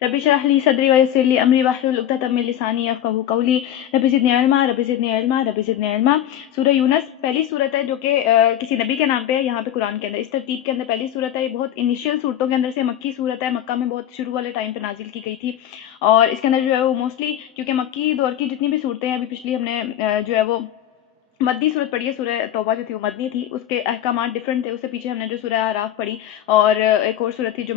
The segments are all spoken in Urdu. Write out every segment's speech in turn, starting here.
رب اشرح لی صدری ویسر لی امری واحلل عقدۃ من لسانی یفقہوا قولی رب زدنی علما رب زدنی علما رب زدنی علما۔ سورہ یونس پہلی صورت ہے جو کہ کسی نبی کے نام پہ ہے یہاں پہ قرآن کے اندر، اس ترتیب کے اندر پہلی صورت ہے۔ یہ بہت انیشیل صورتوں کے اندر سے مکی صورت ہے، مکہ میں بہت شروع والے ٹائم پہ نازل کی گئی تھی، اور اس کے اندر جو ہے وہ موسٹلی کیونکہ مکی دور کی جتنی بھی صورتیں ہیں، ابھی پچھلی ہم نے جو ہے وہ مدنی صورت پڑھی ہے، سورہ توبہ جو تھی وہ مدنی تھی، اس کے احکامات ڈفرینٹ تھے۔ اس سے پیچھے ہم نے جو سورہ اعراف پڑھی اور ایک اور صورت تھی جو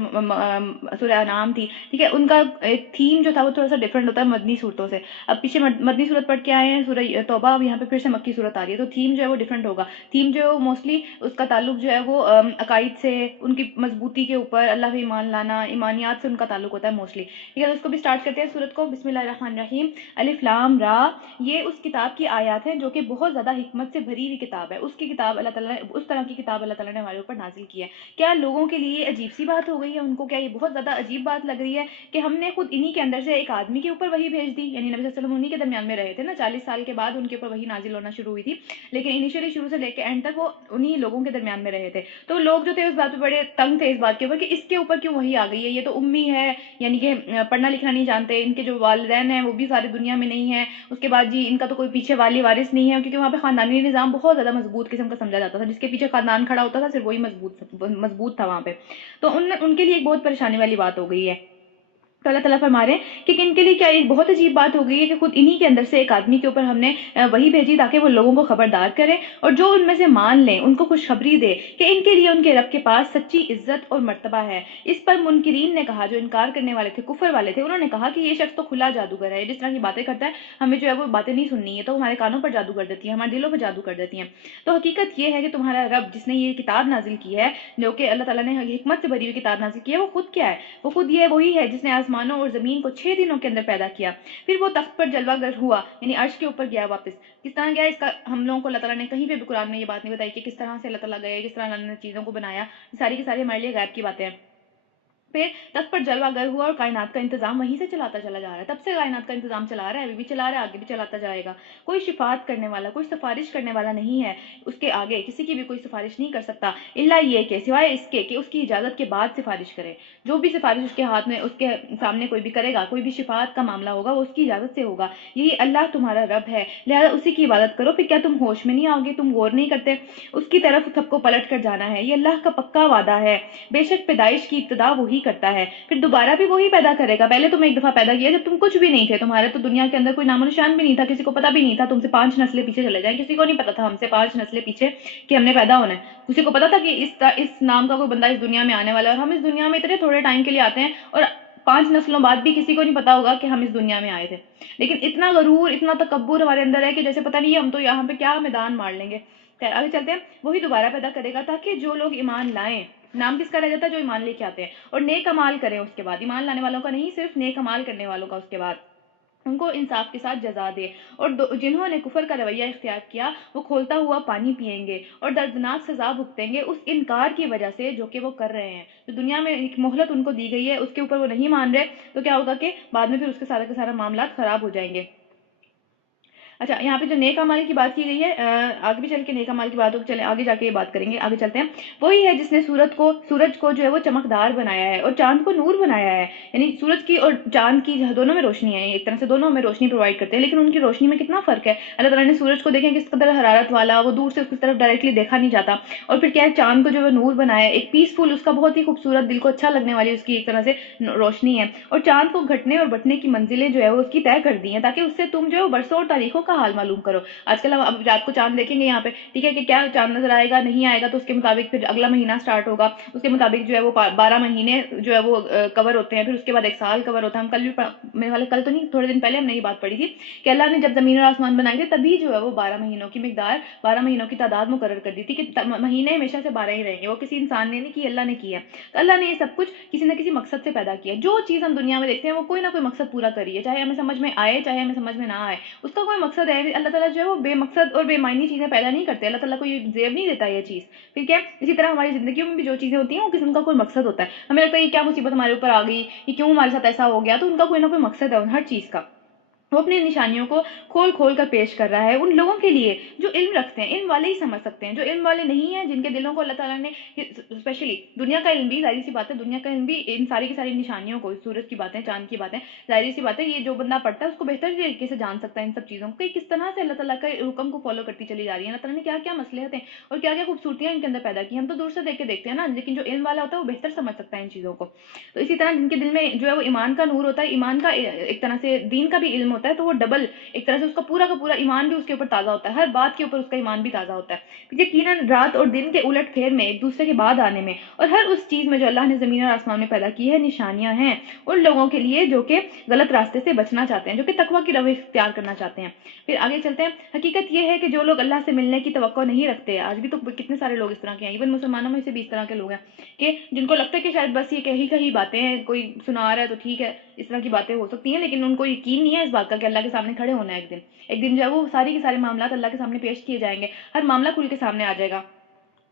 سورہ انعام تھی، ٹھیک ہے، ان کا ایک تھیم جو تھا وہ تھوڑا سا ڈفرینٹ ہوتا ہے مدنی صورتوں سے۔ اب پیچھے مدنی صورت پڑھ کے آئے ہیں سورہ توبہ، اب یہاں پہ پھر سے مکی صورت آ رہی ہے، تو تھیم جو ہے وہ ڈفرینٹ ہوگا۔ تھیم جو ہے وہ موسٹلی اس کا تعلق جو ہے وہ عقائد سے، ان کی مضبوطی کے اوپر، اللہ پہ ایمان لانا، ایمانیات سے ان کا تعلق ہوتا ہے موسٹلی، ٹھیک ہے۔ اس کو بھی اسٹارٹ کرتے ہیں صورت کو، بسم اللہ الرحمن الرحیم، الف لام را۔ یہ اس کتاب کی آیات ہیں جو کہ بہت زیادہ حکمت سے بھری ہوئی کتاب ہے۔ اس کی کتاب اللہ تعالیٰ نے، اس طرح کی کتاب اللہ تعالیٰ نے ہمارے اوپر نازل کی ہے۔ کیا لوگوں کے لیے یہ عجیب سی بات ہو گئی ہے؟ ان کو کیا یہ بہت زیادہ عجیب بات لگ رہی ہے کہ ہم نے خود انہی کے اندر سے ایک آدمی کے اوپر وحی بھیج دی؟ یعنی نبی صلی اللہ علیہ وسلم انہی کے درمیان میں رہے تھے نا، 40 سال کے بعد ان کے اوپر وحی نازل ہونا شروع ہوئی تھی، لیکن انیشلی شروع سے لے کے اینڈ تک وہ انہی لوگوں کے درمیان میں رہے تھے۔ تو لوگ جو تھے اس بات پہ بڑے تنگ تھے اس بات کے اوپر کہ اس کے اوپر کیوں وحی آ گئی ہے، یہ تو امی ہے، یعنی کہ پڑھنا لکھنا نہیں جانتے، ان کے جو والدین ہیں وہ بھی ساری دنیا میں نہیں ہیں، اس کے بعد جی ان کا تو کوئی پیچھے والی وارث نہیں ہے، کیونکہ وہاں پہ خاندانی نظام بہت زیادہ مضبوط قسم کا سمجھا جاتا تھا، جس کے پیچھے خاندان کھڑا ہوتا تھا صرف وہی مضبوط تھا وہاں پہ۔ تو ان کے لیے ایک بہت پریشانی والی بات ہو گئی ہے۔ تو اللہ تعالیٰ فرما رہے ہیں کہ ان کے لیے کیا ایک بہت عجیب بات ہو گئی ہے کہ خود انہی کے اندر سے ایک آدمی کے اوپر ہم نے وہی بھیجی تاکہ وہ لوگوں کو خبردار کرے، اور جو ان میں سے مان لیں ان کو خوشخبری دے کہ ان کے لیے ان کے رب کے پاس سچی عزت اور مرتبہ ہے۔ اس پر منکرین نے کہا، جو انکار کرنے والے تھے، کفر والے تھے، انہوں نے کہا کہ یہ شخص تو کھلا جادوگر ہے، جس طرح کی باتیں کرتا ہے، ہمیں جو ہے وہ باتیں نہیں سننی ہے، تو ہمارے کانوں پر جادو کر دیتی ہیں، ہمارے دلوں پر جادو کر دیتی ہیں۔ تو حقیقت یہ ہے کہ تمہارا رب جس نے یہ کتاب نازل کی ہے، جو کہ اللہ تعالیٰ نے حکمت سے بھری ہوئی کتاب نازل کی ہے، وہ خود کیا ہے؟ وہ خود یہ وہی ہے جس نے آسمانوں اور زمین کو 6 دنوں کے اندر پیدا کیا، پھر وہ تخت پر جلوہ گر ہوا، یعنی عرش کے اوپر گیا واپس۔ کس طرح گیا، اس کا ہم لوگوں کو اللہ تعالیٰ نے کہیں پہ بھی قرآن میں یہ بات نہیں بتائی کہ کس طرح سے اللہ تعالیٰ گئے، کس طرح اللہ نے چیزوں کو بنایا، ساری کی ساری ہمارے لیے غیب کی باتیں ہیں۔ پھر تخت پر جلوہ گر ہوا اور کائنات کا انتظام وہیں سے چلاتا چلا جا رہا ہے، تب سے کائنات کا انتظام چلا رہا ہے، ابھی بھی چلا رہا ہے، آگے بھی چلاتا جائے گا۔ کوئی شفاعت کرنے والا، کوئی سفارش کرنے والا نہیں ہے اس کے آگے، کسی کی بھی کوئی سفارش نہیں کر سکتا، الا یہ کہ سوائے اس کے کہ اس کی اجازت کے بعد سفارش کرے۔ جو بھی سفارش اس کے ہاتھ میں، اس کے سامنے کوئی بھی کرے گا، کوئی بھی شفاعت کا معاملہ ہوگا، وہ اس کی اجازت سے ہوگا۔ یہی اللہ تمہارا رب ہے، لہذا اسی کی عبادت کرو۔ پھر کیا تم ہوش میں نہیں آؤ گے؟ تم غور نہیں کرتے؟ اس کی طرف سب کو پلٹ کر جانا ہے، یہ اللہ کا پکا وعدہ ہے۔ بے شک پیدائش کی ابتدا وہی کرتا ہے، پھر دوبارہ بھی وہی پیدا کرے گا۔ پہلے تمہیں ایک دفعہ پیدا کیا جب تم کچھ بھی نہیں تھے، تمہارے تو دنیا کے اندر کوئی نام و نشان بھی نہیں تھا، کسی کو پتا بھی نہیں تھا، تم سے 5 نسلیں پیچھے چلے جائیں، کسی کو نہیں پتا تھا ہم سے 5 نسلیں پیچھے کہ ہم نے پیدا ہونا ہے۔ کسی کو پتا تھا کہ اس نام کا کوئی بندہ اس دنیا میں آنے والا ہے، اور ہم اس دنیا میں اتنے تھوڑے ٹائم کے لیے آتے ہیں، اور 5 نسلوں بعد بھی کسی کو نہیں پتا ہوگا کہ ہم اس دنیا میں آئے تھے۔ لیکن اتنا غرور، اتنا تکبر ہمارے اندر ہے کہ جیسے پتہ نہیں ہے ہم تو یہاں پہ کیا میدان مار لیں گے۔ خیر آگے چلتے ہیں۔ وہی دوبارہ پیدا کرے گا تاکہ جو لوگ ایمان لائیں، نام کس کا رہ جاتا ہے؟ جو ایمان لے کے آتے ہیں، اور نیک امال کریں اس کے بعد، ایمان لانے والوں کا نہیں، صرف نیک امال کرنے والوں کا اس کے بعد، ان کو انصاف کے ساتھ جزا دے۔ اور جنہوں نے کفر کا رویہ اختیار کیا، وہ کھولتا ہوا پانی پیئیں گے اور دردناک سزا بھگتیں گے اس انکار کی وجہ سے جو کہ وہ کر رہے ہیں۔ تو دنیا میں ایک مہلت ان کو دی گئی ہے، اس کے اوپر وہ نہیں مان رہے، تو کیا ہوگا کہ بعد میں پھر اس کے سارا معاملات خراب ہو جائیں گے۔ اچھا، یہاں پہ جو نیک امال کی بات کی گئی ہے، آگے بھی چل کے نیک امال کی بات ہوگی، چلیں آگے جا کے یہ بات کریں گے، آگے چلتے ہیں۔ وہی ہے جس نے سورج کو جو ہے وہ چمکدار بنایا ہے اور چاند کو نور بنایا ہے، یعنی سورج کی اور چاند کی دونوں میں روشنی ہے، ایک طرح سے دونوں میں روشنی پرووائڈ کرتے ہیں، لیکن ان کی روشنی میں کتنا فرق ہے۔ اللہ تعالیٰ نے سورج کو دیکھیں کس قدر حرارت والا، وہ دور سے اس کی طرف ڈائریکٹلی دیکھا نہیں جاتا، اور پھر کیا ہے چاند کو جو ہے نور بنایا ہے، ایک پیسفل، اس کا بہت ہی خوبصورت، دل کو اچھا لگنے والی اس کی ایک طرح سے روشنی ہے، اور چاند کو گھٹنے اور بٹنے کی منزلیں جو ہے وہ اس کی طے کر دی ہیں تاکہ اس سے تم جو ہے برسوں اور تاریخوں کا حال معلوم کرو۔ آج کل ہم اب رات کو چاند دیکھیں گے یہاں پہ، ٹھیک ہے، کہ کیا چاند نظر آئے گا، نہیں آئے گا، تو اس کے مطابق پھر اگلا مہینہ سٹارٹ ہوگا، اس کے مطابق جو ہے وہ 12 مہینے جو ہے وہ کور ہوتے ہیں، پھر اس کے بعد 1 سال کور ہوتا ہے۔ ہم کل بھی میرے والے کل تو نہیں، تھوڑے دن پہلے ہم نے یہ بات پڑھی تھی کہ اللہ نے جب زمین اور آسمان بنائے تھے تبھی جو ہے وہ 12 مہینوں کی مقدار، 12 مہینوں کی تعداد مقرر کر دی تھی کہ مہینے ہمیشہ سے 12 ہی رہیں گے، وہ کسی انسان نے نہیں کی، اللہ نے کی ہے۔ تو اللہ نے یہ سب کچھ کسی نہ کسی مقصد سے پیدا کیا ہے۔ جو چیز ہم دنیا میں دیکھتے ہیں وہ کوئی نہ کوئی مقصد پورا کر رہی ہے، چاہے ہمیں سمجھ میں آئے چاہے ہمیں سمجھ میں نہ آئے، اس کا کوئی مقصد ہے۔ اللہ تعالیٰ جو ہے وہ بے مقصد اور بے معنی چیزیں پیدا نہیں کرتے، اللہ تعالیٰ کو یہ زیب نہیں دیتا یہ چیز، ٹھیک ہے۔ اسی طرح ہماری زندگیوں میں بھی جو چیزیں ہوتی ہیں وہ قسم کا کوئی مقصد ہوتا ہے، ہمیں لگتا ہے یہ کیا مصیبت ہمارے اوپر آ گئی، یہ کیوں ہمارے ساتھ ایسا ہو گیا، تو ان کا کوئی نہ کوئی مقصد ہے ہر چیز کا۔ وہ اپنی نشانیوں کو کھول کھول کر پیش کر رہا ہے ان لوگوں کے لیے جو علم رکھتے ہیں. علم والے ہی سمجھ سکتے ہیں, جو علم والے نہیں ہیں, جن کے دلوں کو اللہ تعالیٰ نے اسپیشلی دنیا کا علم بھی, ظاہری سی بات ہے دنیا کا علم بھی ان ساری کی ساری نشانیوں کو, سورج کی باتیں, چاند کی باتیں, ظاہری سی بات ہے یہ جو بندہ پڑھتا ہے اس کو بہتر طریقے سے جان سکتا ہے ان سب چیزوں کو, کہ کس طرح سے اللہ تعالیٰ کے حکم کو فالو کرتی چلی جا رہی ہے, اللہ تعالیٰ نے کیا کیا مصلحتیں اور کیا کیا خوبصورتیاں ان کے اندر پیدا کی. ہم تو دور سے دیکھ کے دیکھتے ہیں نا, لیکن جو علم والا ہوتا ہے وہ بہتر سمجھ سکتا ہے ان چیزوں کو. تو اسی طرح جن کے دل میں جو ہے وہ ایمان کا نور ہوتا ہے, ایمان کا ایک طرح سے دین کا بھی علم ہوتا ہے, تو وہ ڈبل ایک طرح سے اس کا پورا ایمان بھی اس کے اوپر تازہ ہوتا ہے, ہر بات کے اوپر اس کا ایمان بھی تازہ ہوتا ہے. یقیناً رات اور دن کے الٹ پھیر میں ایک دوسرے کے بعد آنے میں اور ہر اس چیز میں جو اللہ نے زمین اور آسمان میں پیدا کی ہے نشانیاں ہیں ان لوگوں کے لیے جو کہ غلط راستے سے بچنا چاہتے ہیں, جو کہ تقویٰ کی روش اختیار کرنا چاہتے ہیں. پھر آگے چلتے ہیں. حقیقت یہ ہے کہ جو لوگ اللہ سے ملنے کی توقع نہیں رکھتے, آج بھی تو کتنے سارے لوگ اس طرح کے ہیں, ایون مسلمانوں میں سے بھی اس طرح کے لوگ ہیں کہ جن کو لگتا ہے کہ شاید بس یہ کہیں باتیں ہیں, کوئی سنا رہا ہے تو ٹھیک ہے, اس طرح کی باتیں ہو سکتی ہیں, لیکن ان کو یقین نہیں ہے اس بات کا کہ اللہ کے سامنے کھڑے ہونا ہے ایک دن جو ہے وہ ساری کے سارے معاملات اللہ کے سامنے پیش کیے جائیں گے, ہر معاملہ کھل کے سامنے آ جائے گا.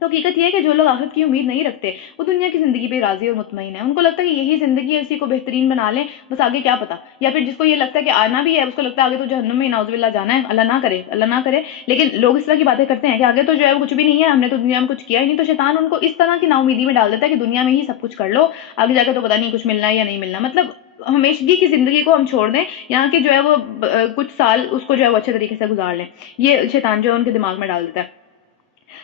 تو حقیقت یہ ہے کہ جو لوگ آخرت کی امید نہیں رکھتے وہ دنیا کی زندگی پہ راضی اور مطمئن ہے. ان کو لگتا ہے کہ یہی زندگی ہے, اسی کو بہترین بنا لیں, بس آگے کیا پتا. یا پھر جس کو یہ لگتا ہے کہ آنا بھی ہے, اس کو لگتا ہے آگے تو جہنم میں نعوذ باللہ جانا ہے, اللہ نہ کرے. لیکن لوگ اس طرح کی باتیں کرتے ہیں کہ آگے تو جو ہے وہ کچھ بھی نہیں ہے, ہم نے تو دنیا میں کچھ کیا ہی نہیں. تو شیطان ان کو اس طرح کی نا امیدی میں ڈال دیتا ہے کہ دنیا میں ہی سب کچھ کر لو, آگے جا کے تو پتا نہیں کچھ ملنا ہے یا نہیں ملنا. مطلب ہمیشگی کی زندگی کو ہم چھوڑ دیں, یہاں کے جو ہے وہ کچھ سال اس کو جو ہے وہ اچھے طریقے سے گزار لیں, یہ شیطان جو ہے ان کے دماغ میں ڈال دیتا ہے.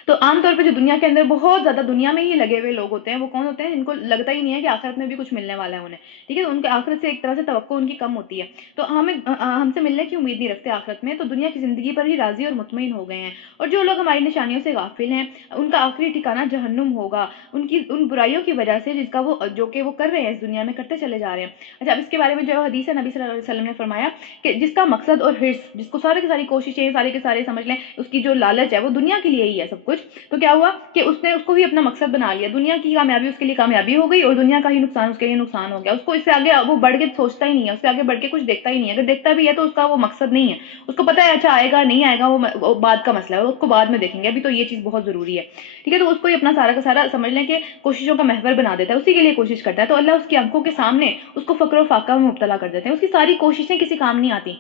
تو عام طور پہ جو دنیا کے اندر بہت زیادہ دنیا میں ہی لگے ہوئے لوگ ہوتے ہیں, وہ کون ہوتے ہیں؟ جن کو لگتا ہی نہیں ہے کہ آخرت میں بھی کچھ ملنے والا ہے انہیں, ٹھیک ہے. ان کے آخرت سے ایک طرح سے توقع ان کی کم ہوتی ہے, تو ہم سے ملنے کی امید نہیں رکھتے آخرت میں, تو دنیا کی زندگی پر ہی راضی اور مطمئن ہو گئے ہیں. اور جو لوگ ہماری نشانیوں سے غافل ہیں ان کا آخری ٹھکانہ جہنم ہوگا, ان برائیوں کی وجہ سے جس کا وہ جو کہ وہ کر رہے ہیں اس دنیا میں کرتے چلے جا رہے ہیں. اچھا, اب اس کے بارے میں جو حدیث ہے نبی صلی اللہ علیہ وسلم نے فرمایا کہ جس کا مقصد اور حرص, جس کو سارے کی ساری کوششیں, سارے کے سارے سمجھ لیں اس کی جو لالچ ہے وہ دنیا کے لیے ہی ہے سب کچھ, تو کیا ہوا کہ اس نے اس کو ہی اپنا مقصد بنا لیا, دنیا کی کامیابی اس کے لیے کامیابی ہو گئی اور دنیا کا ہی نقصان اس کے لیے نقصان ہو گیا. اس کو اس سے آگے وہ بڑھ کے سوچتا ہی نہیں ہے, اس سے آگے بڑھ کے کچھ دیکھتا ہی نہیں ہے. اگر دیکھتا بھی ہے تو اس کا وہ مقصد نہیں ہے, اس کو پتا ہے اچھا آئے گا نہیں آئے گا وہ بعد کا مسئلہ ہے, اس کو بعد میں دیکھیں گے, ابھی تو یہ چیز بہت ضروری ہے, ٹھیک ہے. تو اس کو ہی اپنا سارا کا سارا سمجھ لیں کہ کوششوں کا محور بنا دیتا ہے, اسی کے لیے کوشش کرتا ہے. تو اللہ اس کی آنکھوں کے سامنے اس کو فقر و فاقہ میں مبتلا کر دیتے ہیں, اس کی ساری کوششیں کسی کام نہیں آتی.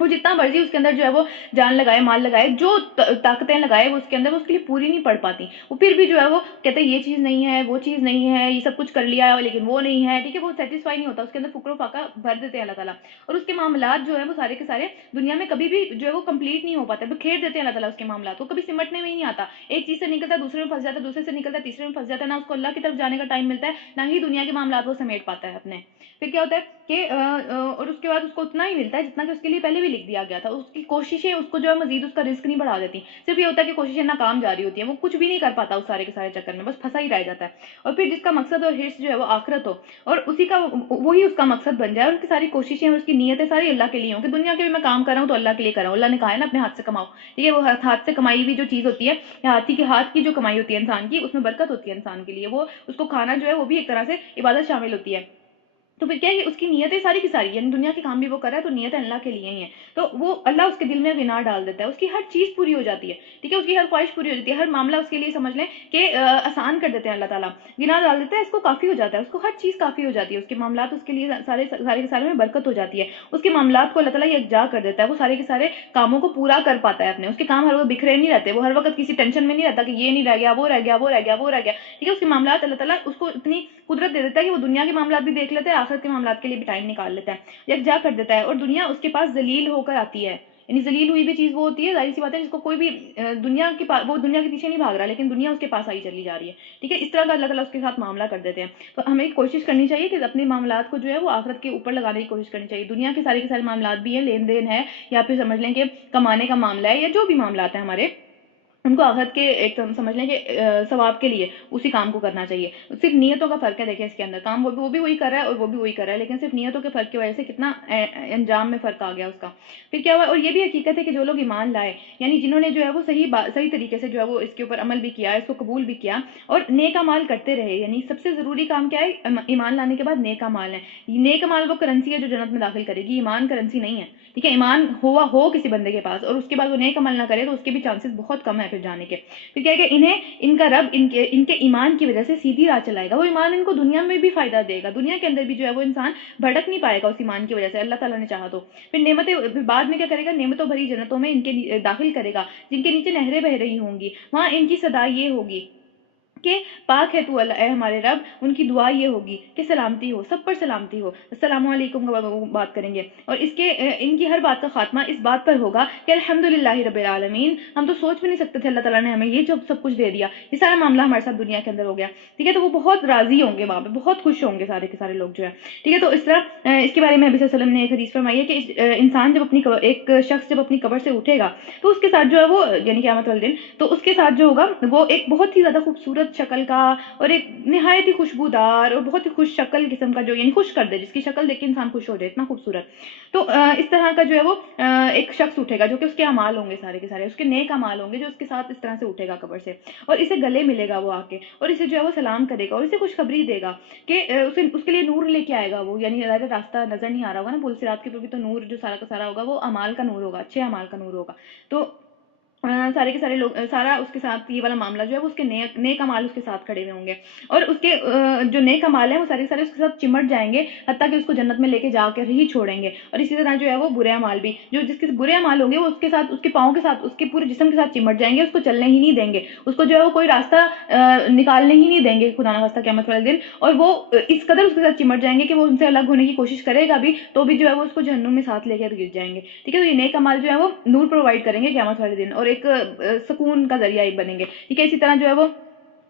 وہ جتنا مرضی اس کے اندر جو ہے وہ جان لگائے, مال لگائے, جو طاقتیں لگائے وہ اس کے اندر, وہ اس کے لیے پوری نہیں پڑ پاتی. وہ پھر بھی جو ہے وہ کہتے ہیں یہ چیز نہیں ہے, وہ چیز نہیں ہے, یہ سب کچھ کر لیا ہے لیکن وہ نہیں ہے, ٹھیک ہے. وہ سیٹسفائی نہیں ہوتا, اس کے اندر فکر و فاقہ بھر دیتے ہیں اللہ تعالیٰ, اور اس کے معاملات جو ہے وہ سارے کے سارے دنیا میں کبھی بھی جو ہے وہ کمپلیٹ نہیں ہو پاتے, وہ کھیر دیتے ہیں اللہ تعالیٰ اس کے معاملات کو, کبھی سمٹنے میں ہی نہیں آتا. ایک چیز سے نکلتا ہے دوسرے میں پھنس جاتا ہے, دوسرے سے نکلتا ہے تیسرے میں پھنس جاتا ہے, نہ اس کو اللہ کی طرف جانے کا ٹائم ملتا ہے, نہ ہی دنیا کے معاملات وہ سمیٹ پاتا ہے اپنے. پھر کیا ہوتا ہے کہ اور اس کے بعد اس کو اتنا ہی ملتا ہے جتنا کہ اس کے لیے پہلے بھی لکھ دیا گیا تھا. اس کی کوششیں اس کو جو ہے مزید اس کا رزق نہیں بڑھا دیتی, صرف یہ ہوتا ہے کہ کوششیں ناکام جاری ہوتی ہیں, وہ کچھ بھی نہیں کر پاتا اس سارے کے سارے چکر میں, بس پھنسا ہی رہ جاتا ہے. اور پھر جس کا مقصد اور حرص جو ہے وہ آخرت ہو اور اسی کا وہی اس کا مقصد بن جائے, اور اس کی ساری کوششیں اور اس کی نیتیں ساری اللہ کے لیے ہوں کہ دنیا کے بھی میں کام کر رہا ہوں تو اللہ کے لیے کر رہا ہوں. اللہ نے کہا ہے نا اپنے ہاتھ سے کماؤ, ٹھیک ہے. وہ ہاتھ سے کمائی ہوئی جو چیز ہوتی ہے, یا ہاتھ کی جو کمائی ہوتی ہے انسان کی, اس میں برکت ہوتی ہے انسان کے لیے, وہ اس کو کھانا جو ہے وہ بھی ایک طرح سے عبادت شامل ہوتی ہے. تو پھر کیا ہے اس کی نیتیں ساری کی ساری, یعنی دنیا کے کام بھی وہ کر رہا ہے تو نیتیں اللہ کے لیے ہی ہیں, تو وہ اللہ اس کے دل میں غنا ڈال دیتا ہے, اس کی ہر چیز پوری ہو جاتی ہے, ٹھیک ہے. اس کی ہر خواہش پوری ہو جاتی ہے, ہر معاملہ اس کے لیے سمجھ لیں کہ آسان کر دیتے ہیں اللہ تعالیٰ, غنا ڈال دیتا ہے, اس کو کافی ہو جاتا ہے, اس کو ہر چیز کافی ہو جاتی ہے, اس کے معاملات اس کے لیے سارے کے سارے میں برکت ہو جاتی ہے, اس کے معاملات کو اللہ تعالیٰ یکجا کر دیتا ہے, وہ سارے کے سارے کاموں کو پورا کر پاتا ہے اپنے, اس کے کام ہر وقت بکھرے نہیں رہتے, وہ ہر وقت کسی ٹینشن میں نہیں رہتا کہ یہ نہیں رہ گیا, وہ رہ گیا, وہ رہ گیا, وہ رہ گیا, ٹھیک ہے. اس کے معاملات اللہ تعالیٰ اس کو اتنی قدرت دے دیتا ہے کہ وہ دنیا کے معاملات بھی دیکھ لیتا ہے, آخرت کے معاملات کے لیے بھی ٹائم نکال لیتا ہے, یکجا کر دیتا ہے, اور دنیا اس کے پاس ذلیل ہو کر آتی ہے. یعنی ذلیل ہوئی بھی چیز وہ ہوتی ہے, ظاہر سی بات ہے, جس کو کوئی بھی وہ دنیا کے پیچھے نہیں بھاگ رہا, لیکن دنیا اس کے پاس آئی چلی جا رہی ہے, ٹھیک ہے. اس طرح کا اللہ تعالیٰ اس کے ساتھ معاملہ کر دیتے ہیں. تو ہمیں کوشش کرنی چاہیے کہ اپنے معاملات کو جو ہے وہ آخرت کے اوپر لگانے کی کوشش کرنی چاہیے. دنیا کے سارے معاملات بھی ہیں, لین دین ہے, یا پھر سمجھ لیں کہ کمانے کا معاملہ ہے, یا جو بھی معاملات ہیں ہمارے, ان کو آخرت کے ایک سمجھ لیں کہ ثواب کے لیے اسی کام کو کرنا چاہیے. صرف نیتوں کا فرق ہے, دیکھیں اس کے اندر کام وہ بھی وہی کر رہا ہے اور وہ بھی وہی کر رہا ہے, لیکن صرف نیتوں کے فرق کی وجہ سے کتنا انجام میں فرق آ گیا اس کا. پھر کیا ہوا, اور یہ بھی حقیقت ہے کہ جو لوگ ایمان لائے, یعنی جنہوں نے جو ہے وہ صحیح طریقے سے جو ہے وہ اس کے اوپر عمل بھی کیا, اس کو قبول بھی کیا اور نیک اعمال کرتے رہے. یعنی سب سے ضروری کام کیا ہے, ایمان لانے کے بعد نیک اعمال ہے. نیک اعمال وہ کرنسی ہے جو جنت میں داخل کرے گی, ایمان کرنسی نہیں ہے, ٹھیک ہے. ایمان ہو کسی بندے کے پاس اور اس کے بعد وہ نیک عمل نہ کرے تو اس کے بھی چانسز بہت کم ہے پھر جانے کے. پھر کیا کہ ان کا رب ان کے ایمان کی وجہ سے سیدھی راہ چلائے گا. وہ ایمان ان کو دنیا میں بھی فائدہ دے گا, دنیا کے اندر بھی جو ہے وہ انسان بھٹک نہیں پائے گا اس ایمان کی وجہ سے, اللہ تعالیٰ نے چاہا تو. پھر نعمتیں, پھر بعد میں کیا کرے گا, نعمتوں بھری جنتوں میں ان کے داخل کرے گا جن کے نیچے نہریں بہ رہی ہوں گی. وہاں ان کی صدا یہ ہوگی کہ پاک ہے تو اللہ اے ہمارے رب. ان کی دعا یہ ہوگی کہ سلامتی ہو, سب پر سلامتی ہو, السلام علیکم کا بات کریں گے. اور ان کی ہر بات کا خاتمہ اس بات پر ہوگا کہ الحمدللہ رب العالمین, ہم تو سوچ بھی نہیں سکتے تھے اللہ تعالیٰ نے ہمیں یہ سب کچھ دے دیا, یہ سارا معاملہ ہمارے ساتھ دنیا کے اندر ہو گیا. ٹھیک ہے, تو وہ بہت راضی ہوں گے وہاں پہ, بہت خوش ہوں گے سارے کے سارے لوگ جو ہے. ٹھیک ہے, تو اس طرح اس کے بارے میں نبی صلی اللہ علیہ وسلم نے ایک حدیث فرمائی ہے کہ انسان جب ایک شخص جب اپنی قبر سے اٹھے گا تو اس کے ساتھ جو ہے وہ, یعنی قیامت والے دن, تو اس کے ساتھ جو ہوگا وہ ایک بہت ہی زیادہ خوبصورت شکل کا اور ایک نہایت ہی خوشبودار اور بہت ہی خوش شکل قسم کا, جو یعنی خوش کر دے, جس کی شکل دیکھ کے انسان خوش ہو جائے, اتنا خوبصورت. تو اس طرح کا جو ہے وہ ایک شخص اٹھے گا جو کہ اس کے اعمال ہوں گے سارے کے سارے, اس کے نیک اعمال ہوں گے, جو اس کے ساتھ اس طرح سے اٹھے گا قبر سے, اور اسے گلے ملے گا وہ آ کے, اور اسے جو ہے وہ سلام کرے گا, اور اسے خوشخبری دے گا کہ اس کے لیے نور لے کے آئے گا وہ, یعنی راستہ نظر نہیں آ رہا ہوگا نا پل صراط کے اوپر بھی, تو نور جو سارا کا سارا ہوگا وہ اعمال کا نور ہوگا, اچھے اعمال کا نور ہوگا. تو سارے کے سارے لوگ, سارا اس کے ساتھ یہ والا معاملہ جو ہے وہ اس کے نیک امال اس کے ساتھ کھڑے ہوئے ہوں گے, اور اس کے جو نیک امال ہیں وہ سارے کے سارے اس کے ساتھ چمٹ جائیں گے, حتیٰ کہ اس کو جنت میں لے کے جا کر ہی چھوڑیں گے. اور اسی طرح جو ہے وہ برے امال بھی, جو جس کے برے امال ہوں گے وہ اس کے ساتھ, اس کے پاؤں کے ساتھ, اس کے پورے جسم کے ساتھ چمٹ جائیں گے, اس کو چلنے ہی نہیں دیں گے, اس کو جو ہے وہ کوئی راستہ نکالنے ہی نہیں دیں گے خدا نخواستہ قیامت والے دن. اور وہ اس قدر اس کے ساتھ چمٹ جائیں گے کہ وہ ان سے الگ ہونے کی کوشش کرے گا بھی تو بھی جو ہے وہ اس کو جہنم میں ساتھ لے کر گر جائیں گے. ٹھیک ہے, تو یہ نیک امال جو ہے وہ نور پرووائڈ کریں گے قیامت والے دن, اور ایک سکون کا ذریعہ ایک بنیں گے. ٹھیک ہے, اسی طرح جو ہے وہ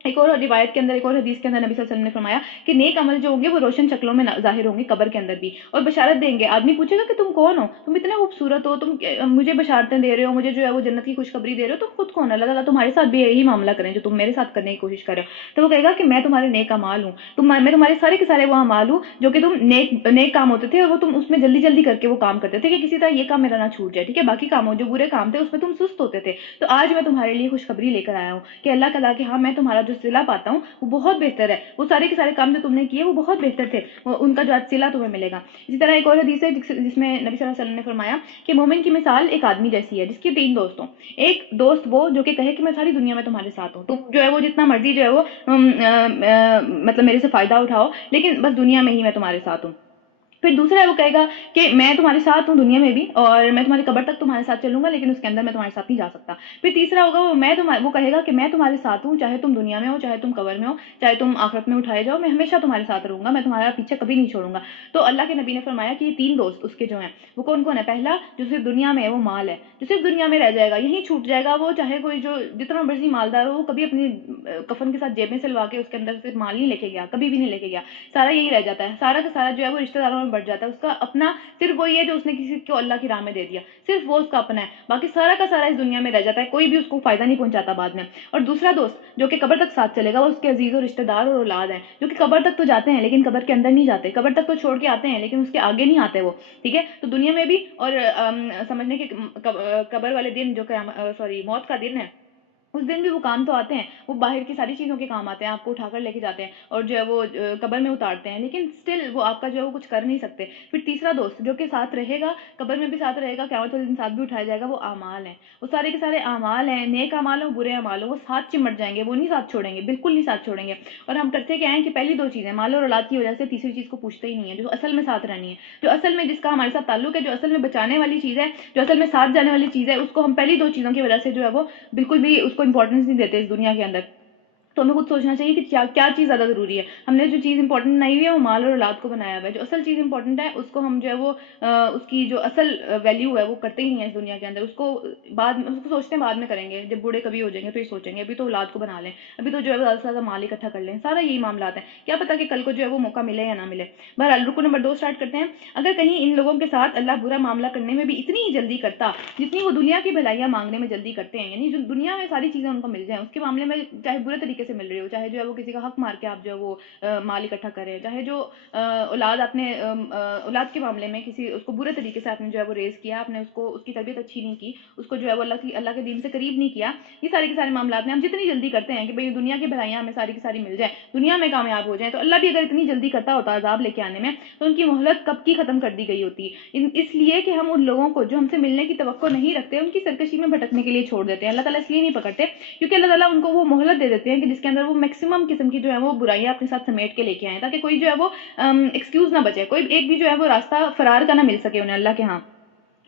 ایک اور روایت کے اندر, ایک اور حدیث کے اندر نبی صلی اللہ علیہ وسلم نے فرمایا کہ نیک عمل جو ہوں گے وہ روشن شکلوں میں ظاہر ہوں گے قبر کے اندر بھی, اور بشارت دیں گے. آدمی پوچھے گا کہ تم کون ہو, تم اتنے خوبصورت ہو, تم مجھے بشارتیں دے رہے ہو, مجھے جو ہے وہ جنت کی خوشخبری دے رہے ہو, تم خود کون؟ اللہ تعالیٰ تمہارے ساتھ بھی یہی معاملہ کریں جو تم میرے ساتھ کرنے کی کوشش کر رہے ہو. تو وہ کہے گا کہ میں تمہارے نیک اعمال ہوں, میں تمہارے سارے کے سارے وہ اعمال ہوں جو کہ تم نیک کام ہوتے تھے, اور وہ تم اس میں جلدی جلدی کر کے وہ کام کرتے تھے کہ کسی طرح یہ کام میرا نہ چھوٹ جائے. ٹھیک ہے, باقی کاموں جو برے کام تھے اس میں تم سست ہوتے تھے, تو آج میں تمہارے لیے خوشخبری لے کر آیا ہوں کہ اللہ تعالیٰ کہ ہاں میں تمہارا جو صلہ پاتا ہوں وہ بہت بہتر ہے, وہ سارے کے سارے کام جو تم نے کیے وہ بہت بہتر تھے, ان کا جو صلہ تمہیں ملے گا. اسی طرح ایک اور حدیث ہے جس میں نبی صلی اللہ علیہ وسلم نے فرمایا کہ مومن کی مثال ایک آدمی جیسی ہے جس کے 3 دوست ہوں. ایک دوست وہ جو کہ کہے کہ میں ساری دنیا میں تمہارے ساتھ ہوں, تم جو ہے وہ جتنا مرضی جو ہے وہ مطلب میرے سے فائدہ اٹھاؤ, لیکن بس دنیا میں ہی میں تمہارے ساتھ ہوں. پھر دوسرا وہ کہے گا کہ میں تمہارے ساتھ ہوں دنیا میں بھی, اور میں تمہاری قبر تک تمہارے ساتھ چلوں گا, لیکن اس کے اندر میں تمہارے ساتھ نہیں جا سکتا. پھر تیسرا ہوگا وہ کہے گا کہ میں تمہارے ساتھ ہوں, چاہے تم دنیا میں ہو, چاہے تم قبر میں ہو, چاہے تم آخرت میں اٹھائے جاؤ, میں ہمیشہ تمہارے ساتھ رہوں گا, میں تمہارا پیچھے کبھی نہیں چھوڑوں گا. تو اللہ کے نبی نے فرمایا کہ یہ 3 دوست اس کے جو ہیں وہ کون کون ہے. پہلا جو صرف دنیا میں ہے وہ مال ہے, جو صرف دنیا میں رہ جائے گا, یہیں چھوٹ جائے گا وہ, چاہے کوئی جو جتنا مرضی مالدار ہو, وہ کبھی اپنی کفن کے ساتھ جیب میں سلوا کے اس کے اندر سے مال نہیں لے کے گیا, کبھی بھی نہیں لے کے گیا, سارا یہی رہ جاتا ہے. سارا کا سارا جو ہے وہ رشتہ داروں میں بڑھ جاتا ہے, اس کا اپنا صرف وہی ہے جو اس نے کسی کو اللہ کی راہ میں دے دیا, صرف وہ اس کا اپنا ہے, باقی سارا کا سارا اس دنیا میں رہ جاتا ہے, کوئی بھی اس کو فائدہ نہیں پہنچاتا بعد میں. اور دوسرا دوست جو کہ قبر تک ساتھ چلے گا وہ اس کے عزیز و رشتہ دار اور اولاد ہیں, جو کہ قبر تک تو جاتے ہیں لیکن قبر کے اندر نہیں جاتے, قبر تک تو چھوڑ کے آتے ہیں لیکن اس کے آگے نہیں آتے وہ. ٹھیک ہے, تو دنیا میں بھی اور سمجھنے کے قبر والے دن جو کہ موت کا دن ہے, اس دن بھی وہ کام تو آتے ہیں, وہ باہر کی ساری چیزوں کے کام آتے ہیں, آپ کو اٹھا کر لے کے جاتے ہیں اور جو ہے وہ قبر میں اتارتے ہیں, لیکن سٹل وہ آپ کا جو ہے وہ کچھ کر نہیں سکتے. پھر تیسرا دوست جو کہ ساتھ رہے گا, قبر میں بھی ساتھ رہے گا, قیامت والے دن ساتھ بھی اٹھایا جائے گا, وہ اعمال ہیں, وہ سارے کے سارے اعمال ہیں, نیک اعمال ہوں برے اعمال ہوں, وہ ساتھ چمٹ جائیں گے, وہ نہیں ساتھ چھوڑیں گے, بالکل نہیں ساتھ چھوڑیں گے. اور ہم کرتے کیا ہیں کہ پہلی 2 چیزیں مال اور اولاد کی وجہ سے تیسری چیز کو پوچھتے ہی نہیں ہے, جو اصل میں ساتھ رہنی ہے, جو اصل میں جس کا ہمارے ساتھ تعلق ہے, جو اصل میں بچانے والی چیز ہے, جو اصل میں ساتھ جانے والی چیز ہے, اس کو ہم پہلی 2 چیزوں کی وجہ سے جو ہے وہ بالکل بھی اس کو امپورٹنس نہیں دیتے اس دنیا کے اندر. تو ہمیں خود سوچنا چاہیے کہ کیا چیز زیادہ ضروری ہے. ہم نے جو چیز امپورٹنٹ بنائی ہوئی ہے وہ مال اور اولاد کو بنایا ہوا ہے, جو اصل چیز امپورٹنٹ ہے اس کو ہم جو ہے وہ اس کی جو اصل ویلیو ہے وہ کرتے ہی نہیں ہے اس دنیا کے اندر. اس کو سوچتے ہیں بعد میں کریں گے, جب بوڑھے کبھی ہو جائیں گے تو یہ سوچیں گے, ابھی تو اولاد کو بنا لیں, ابھی تو جو ہے زیادہ سے زیادہ مال اکٹھا کر لیں. سارا یہی معاملات ہیں, کیا پتا کہ کل کو جو ہے وہ موقع ملے یا نہ ملے. بہرحال رکو نمبر 2 اسٹارٹ کرتے ہیں. اگر کہیں ان لوگوں کے ساتھ اللہ برا معاملہ کرنے میں بھی اتنی ہی جلدی کرتا جتنی وہ دنیا کی بھلائیاں مانگنے میں جلدی کرتے ہیں, یعنی جو دنیا میں ساری چیزیں ان کو مل جائیں اس کے معاملے میں چاہے برے طریقے طریقے سے مل رہی ہو, چاہے جو ہے وہ کسی کا حق مار کے آپ جو ہے وہ مال اکٹھا کریں, چاہے جو اولاد اپنے اولاد کے معاملے میں کسی اس کو برے طریقے سے آپ نے جو ہے وہ ریز کیا, آپ نے اس کی تربیت اچھی نہیں کی, اس کو جو ہے وہ اللہ کے دین سے قریب نہیں کیا, یہ سارے کے سارے معاملات میں ہم جتنی جلدی کرتے ہیں کہ بھئی دنیا کی بھلائیاں ہمیں ساری کی ساری مل جائیں, دنیا میں کامیاب ہو جائیں, تو اللہ بھی اگر اتنی جلدی کرتا ہوتا عذاب لے کے آنے میں تو ان کی مہلت کب کی ختم کر دی گئی ہوتی. اس لیے کہ ہم ان لوگوں کو جو ہم سے ملنے کی توقع نہیں رکھتے ان کی سرکشی میں بھٹکنے کے لیے چھوڑ دیتے ہیں. اللہ تعالیٰ اس لیے نہیں پکڑتے کیونکہ اللہ تعالیٰ ان کو وہ مہلت دے دیتے ہیں کہ جس کے اندر وہ میکسیمم قسم کی جو ہے وہ برائیاں اپنے ساتھ سمیٹ کے لے کے آئیں, تاکہ کوئی جو ہے وہ ایکسکیوز نہ بچے, کوئی ایک بھی جو ہے وہ راستہ فرار کا نہ مل سکے انہیں اللہ کے ہاں.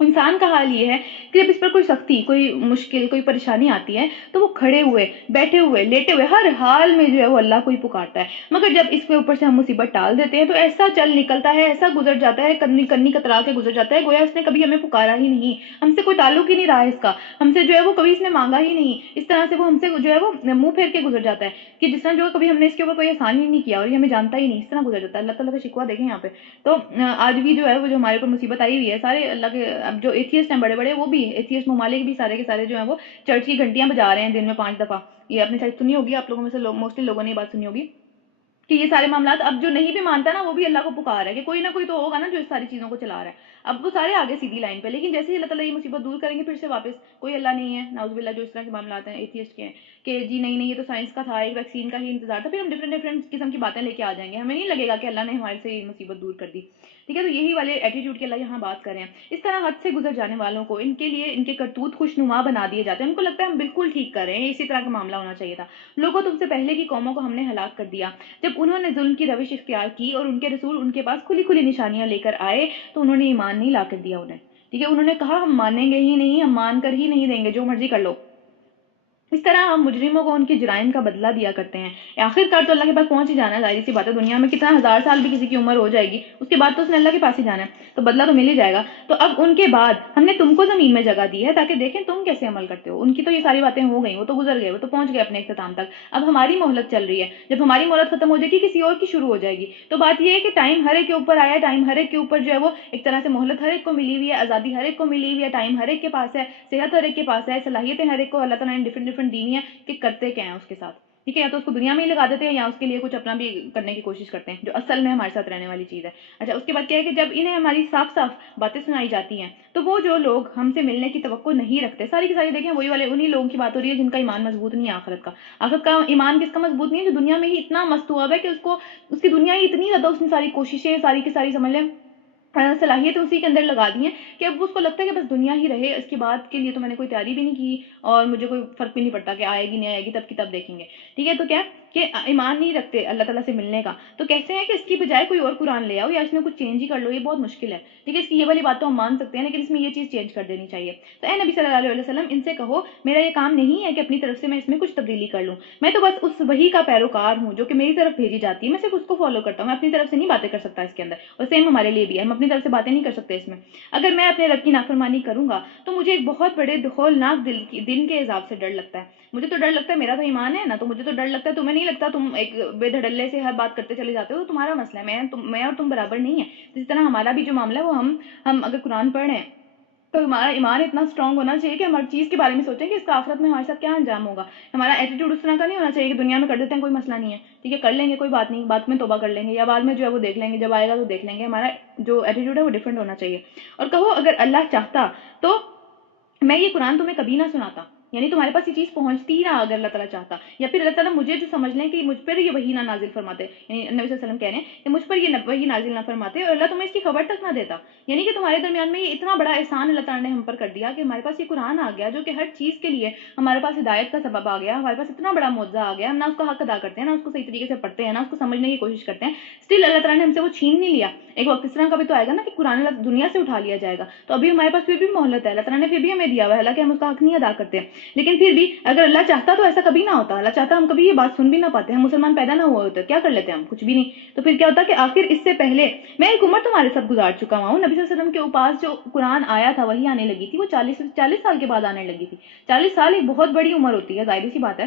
انسان کا حال یہ ہے کہ جب اس پر کوئی سختی, کوئی مشکل, کوئی پریشانی آتی ہے تو وہ کھڑے ہوئے, بیٹھے ہوئے, لیٹے ہوئے, ہر حال میں جو ہے وہ اللہ کو ہی پکارتا ہے. مگر جب اس کے اوپر سے ہم مصیبت ٹال دیتے ہیں تو ایسا چل نکلتا ہے, ایسا گزر جاتا ہے, کنی کترا کے گزر جاتا ہے, گویا اس نے کبھی ہمیں پکارا ہی نہیں, ہم سے کوئی تعلق ہی نہیں رہا اس کا, ہم سے جو ہے وہ کبھی اس نے مانگا ہی نہیں. اس طرح سے وہ ہم سے جو ہے وہ منہ پھیر کے گزر جاتا ہے کہ جس طرح جو کبھی ہم نے اس کے اوپر کوئی احسان ہی نہیں کیا اور یہ ہمیں جانتا ہی نہیں, اس طرح گزر جاتا ہے. اللہ تعالیٰ کا شکوہ دیکھیں یہاں پہ. تو آج بھی جو ہے وہ جو ہمارے اوپر مصیبت آئی ہوئی ہے, سارے اللہ کے اب جو ایتھیسٹ ہیں بڑے بڑے, وہ بھی ایتھیسٹ ممالک بھی سارے کے سارے جو ہیں وہ چرچ کی گھنٹیاں بجا رہے ہیں دن میں 5 دفعہ. یہ آپ نے شاید سنی ہوگی, آپ لوگوں میں سے موسٹلی لوگوں نے یہ بات سنی ہوگی کہ یہ سارے معاملات اب جو نہیں بھی مانتا نا وہ بھی اللہ کو پکار ہے کہ کوئی نہ کوئی تو ہوگا نا جو اس ساری چیزوں کو چلا رہا ہے. اب وہ سارے آگے سیدھی لائن پہ, لیکن جیسے ہی اللہ تعالیٰ یہ مصیبت دور کریں گے پھر سے واپس کوئی اللہ نہیں ہے, نعوذ باللہ, جو اس طرح کے معاملات ہیں ایتھیسٹ کے کہ جی نہیں یہ تو سائنس کا تھا, ایک ویکسین کا ہی انتظار تھا, پھر ہم ڈفرینٹ قسم کی باتیں لے کے آ جائیں گے, ہمیں نہیں لگے گا کہ اللہ نے ہمارے سے یہ مصیبت دور کر دی. ٹھیک ہے, تو یہی والے ایٹیٹیوڈ کے اللہ یہاں بات کر رہے ہیں. اس طرح حد سے گزر جانے والوں کو ان کے لیے ان کے کرتوت خوشنما بنا دیے جاتے ہیں, ان کو لگتا ہے ہم بالکل ٹھیک کر رہے ہیں, اسی طرح کا معاملہ ہونا چاہیے تھا. لوگوں تم سے پہلے کی قوموں کو ہم نے ہلاک کر دیا جب انہوں نے ظلم کی روش اختیار کی اور ان کے رسول ان کے پاس کھلی کھلی نشانیاں لے کر آئے تو انہوں نے ایمان نہیں لا کر دیا انہیں. ٹھیک ہے, انہوں نے کہا ہم مانیں گے ہی نہیں, ہم مان کر ہی نہیں دیں گے, جو مرضی کر لو. اس طرح ہم مجرموں کو ان کے جرائم کا بدلہ دیا کرتے ہیں. آخر کار تو اللہ کے پاس پہنچ ہی جانا ہے, ظاہر سی بات ہے. دنیا میں کتنا 1000 سال بھی کسی کی عمر ہو جائے گی, اس کے بعد تو اس نے اللہ کے پاس ہی جانا ہے, تو بدلہ تو مل ہی جائے گا. تو اب ان کے بعد ہم نے تم کو زمین میں جگہ دی ہے تاکہ دیکھیں تم کیسے عمل کرتے ہو. ان کی تو یہ ساری باتیں ہو گئیں, وہ تو گزر گئے, وہ تو پہنچ گئے اپنے اختتام تک. اب ہماری مہلت چل رہی ہے, جب ہماری مہلت ختم ہو جائے گی کسی اور کی شروع ہو جائے گی. تو بات یہ ہے کہ ٹائم ہر ایک کے اوپر آیا, ٹائم ہر ایک کے اوپر جو ہے وہ ایک طرح سے مہلت ہر ایک کو ملی ہوئی ہے, آزادی ہر ایک کو ملی ہوئی ہے, ٹائم ہر ایک کے پاس ہے, صحت ہر ایک کے پاس ہے, صلاحیتیں ہر ایک کو اللہ تعالیٰ نے ڈفرینٹ دی ہیں کہ کرتے کیا ہیں اس کے ساتھ. ٹھیک ہے, یا تو اس کو دنیا میں ہی لگا دیتے ہیں یا اس کے لیے کچھ اپنا بھی کرنے کی کوشش کرتے ہیں جو اصل میں ہمارے ساتھ رہنے والی چیز ہے. اچھا, اس کے بعد کیا ہے کہ جب انہیں ہماری صاف صاف باتیں سنائی جاتی ہیں تو وہ جو لوگ ہم سے ملنے کی توقع نہیں رکھتے, ساری کی ساری دیکھیں وہی والے انہی لوگوں کی بات ہو رہی ہے جن کا ایمان مضبوط نہیں ہے آخرت کا. آخرت کا ایمان کس کا مضبوط نہیں ہے؟ جو دنیا میں ہی اتنا مست ہوا ہے کہ اس کی دنیا ہی اتنی زیادہ, اس نے ساری کوششیں ساری کی ساری سمجھ لیں صلاحیت اسی کے اندر لگا دی ہیں کہ اب اس کو لگتا ہے کہ بس دنیا ہی رہے, اس کے بعد کے لیے تو میں نے کوئی تیاری بھی نہیں کی اور مجھے کوئی فرق بھی نہیں پڑتا کہ آئے گی نہیں آئے گی, تب کی تب دیکھیں گے. ٹھیک ہے, تو کیا کہ ایمان نہیں رکھتے اللہ تعالیٰ سے ملنے کا, تو کہتے ہیں کہ اس کی بجائے کوئی اور قرآن لے آؤ یا اس میں کچھ چینج ہی کر لو, یہ بہت مشکل ہے. ٹھیک ہے, اس کی یہ والی بات تو ہم مان سکتے ہیں لیکن اس میں یہ چیز چینج کر دینی چاہیے. تو اے نبی صلی اللہ علیہ وسلم ان سے کہو میرا یہ کام نہیں ہے کہ اپنی طرف سے میں اس میں کچھ تبدیلی کر لوں, میں تو بس اس وحی کا پیروکار ہوں جو کہ میری طرف بھیجی جاتی ہے, میں صرف اس کو فالو کرتا ہوں, میں اپنی طرف سے نہیں باتیں کر سکتا اس کے اندر. اور سیم ہمارے لیے بھی ہے, ہم اپنی طرف سے باتیں نہیں کر سکتے اس میں. اگر میں اپنے رب کی نافرمانی کروں گا تو مجھے ایک بہت بڑے دخولناک دن کے عذاب سے ڈر لگتا ہے. مجھے تو ڈر لگتا ہے, میرا تو ایمان ہے نا, تو مجھے تو ڈر لگتا ہے. تمہیں نہیں لگتا؟ تم ایک بے دھڑلے سے ہر بات کرتے چلے جاتے ہو, تو تمہارا مسئلہ ہے, میں اور تم برابر نہیں ہے. جس طرح ہمارا بھی جو معاملہ ہے وہ ہم اگر قرآن پڑھ رہے ہیں تو ہمارا ایمان اتنا اسٹرانگ ہونا چاہیے کہ ہم ہر چیز کے بارے میں سوچیں کہ اس کا آخرت میں ہمارے ساتھ کیا انجام ہوگا. ہمارا ایٹیٹیوڈ اس طرح کا نہیں ہونا چاہیے کہ دنیا میں کر دیتے ہیں کوئی مسئلہ نہیں ہے, ٹھیک ہے, کر لیں گے کوئی بات نہیں, بعد میں توبہ کر لیں گے یا بعد میں جو ہے وہ دیکھ لیں گے, جب آئے گا تو دیکھ لیں گے. ہمارا جو ایٹیٹیوڈ ہے وہ ڈفرینٹ ہونا چاہیے. اور کہو اگر اللہ چاہتا تو میں یہ قرآن تمہیں کبھی نہ سناتا, یعنی تمہارے پاس یہ چیز پہنچتی ہی نہ اگر اللہ تعالیٰ چاہتا, یا پھر اللہ تعالیٰ مجھے جو سمجھ لیں کہ مجھ پر یہ وحی نہ نازل فرماتے, یعنی نبی صلی اللہ علیہ وسلم کہہ رہے ہیں کہ مجھ پر یہ وحی نازل نہ فرماتے اور اللہ تمہیں اس کی خبر تک نہ دیتا, یعنی کہ تمہارے درمیان میں یہ اتنا بڑا احسان اللہ تعالیٰ نے ہم پر کر دیا کہ ہمارے پاس یہ قرآن آ گیا جو کہ ہر چیز کے لیے ہمارے پاس ہدایت کا سبب آ گیا, ہمارے پاس اتنا بڑا معجزہ آ گیا, ہم نہ اس کا حق ادا کرتے ہیں, نہ اس کو صحیح طریقے سے پڑھتے ہیں, نہ اس کو سمجھنے کی کوشش کرتے ہیں. اسٹل اللہ تعالیٰ نے ہم سے وہ چھین نہیں لیا. ایک وقت اس طرح کا بھی تو آئے گا نا کہ قرآن دنیا سے اٹھا لیا جائے گا, تو ابھی ہمارے پاس پھر بھی مہلت ہے, اللہ تعالیٰ نے پھر بھی ہمیں دیا ہوا ہے, حالانکہ ہم اس کا حق نہیں ادا کرتے. لیکن پھر بھی اگر اللہ چاہتا تو ایسا کبھی نہ ہوتا, اللہ چاہتا ہم کبھی یہ بات سن بھی نہ پاتے, ہم مسلمان پیدا نہ ہوئے ہوتے, کیا کر لیتے ہم؟ کچھ بھی نہیں. تو پھر کیا ہوتا کہ آخر اس سے پہلے میں ایک عمر تمہارے ساتھ گزار چکا ہوں. نبی صلی اللہ علیہ وسلم کے پاس جو قرآن آیا تھا وہی آنے لگی تھی, وہ 40 سال کے بعد آنے لگی تھی. 40 سال ایک بہت بڑی عمر ہوتی ہے, ظاہر سی بات ہے.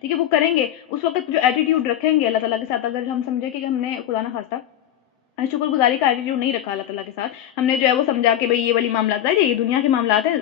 ٹھیک ہے، وہ کریں گے، اس وقت جو ایٹیٹیوڈ رکھیں گے اللہ تعالیٰ کے ساتھ، اگر ہم سمجھیں کہ ہم نے خدا نہ خواستہ شکر گزاری کا ایٹیٹیوڈ نہیں رکھا اللہ تعالیٰ کے ساتھ، ہم نے جو ہے وہ سمجھا کہ بھئی یہ والی معاملات ہے، یہ دنیا کے معاملات ہیں،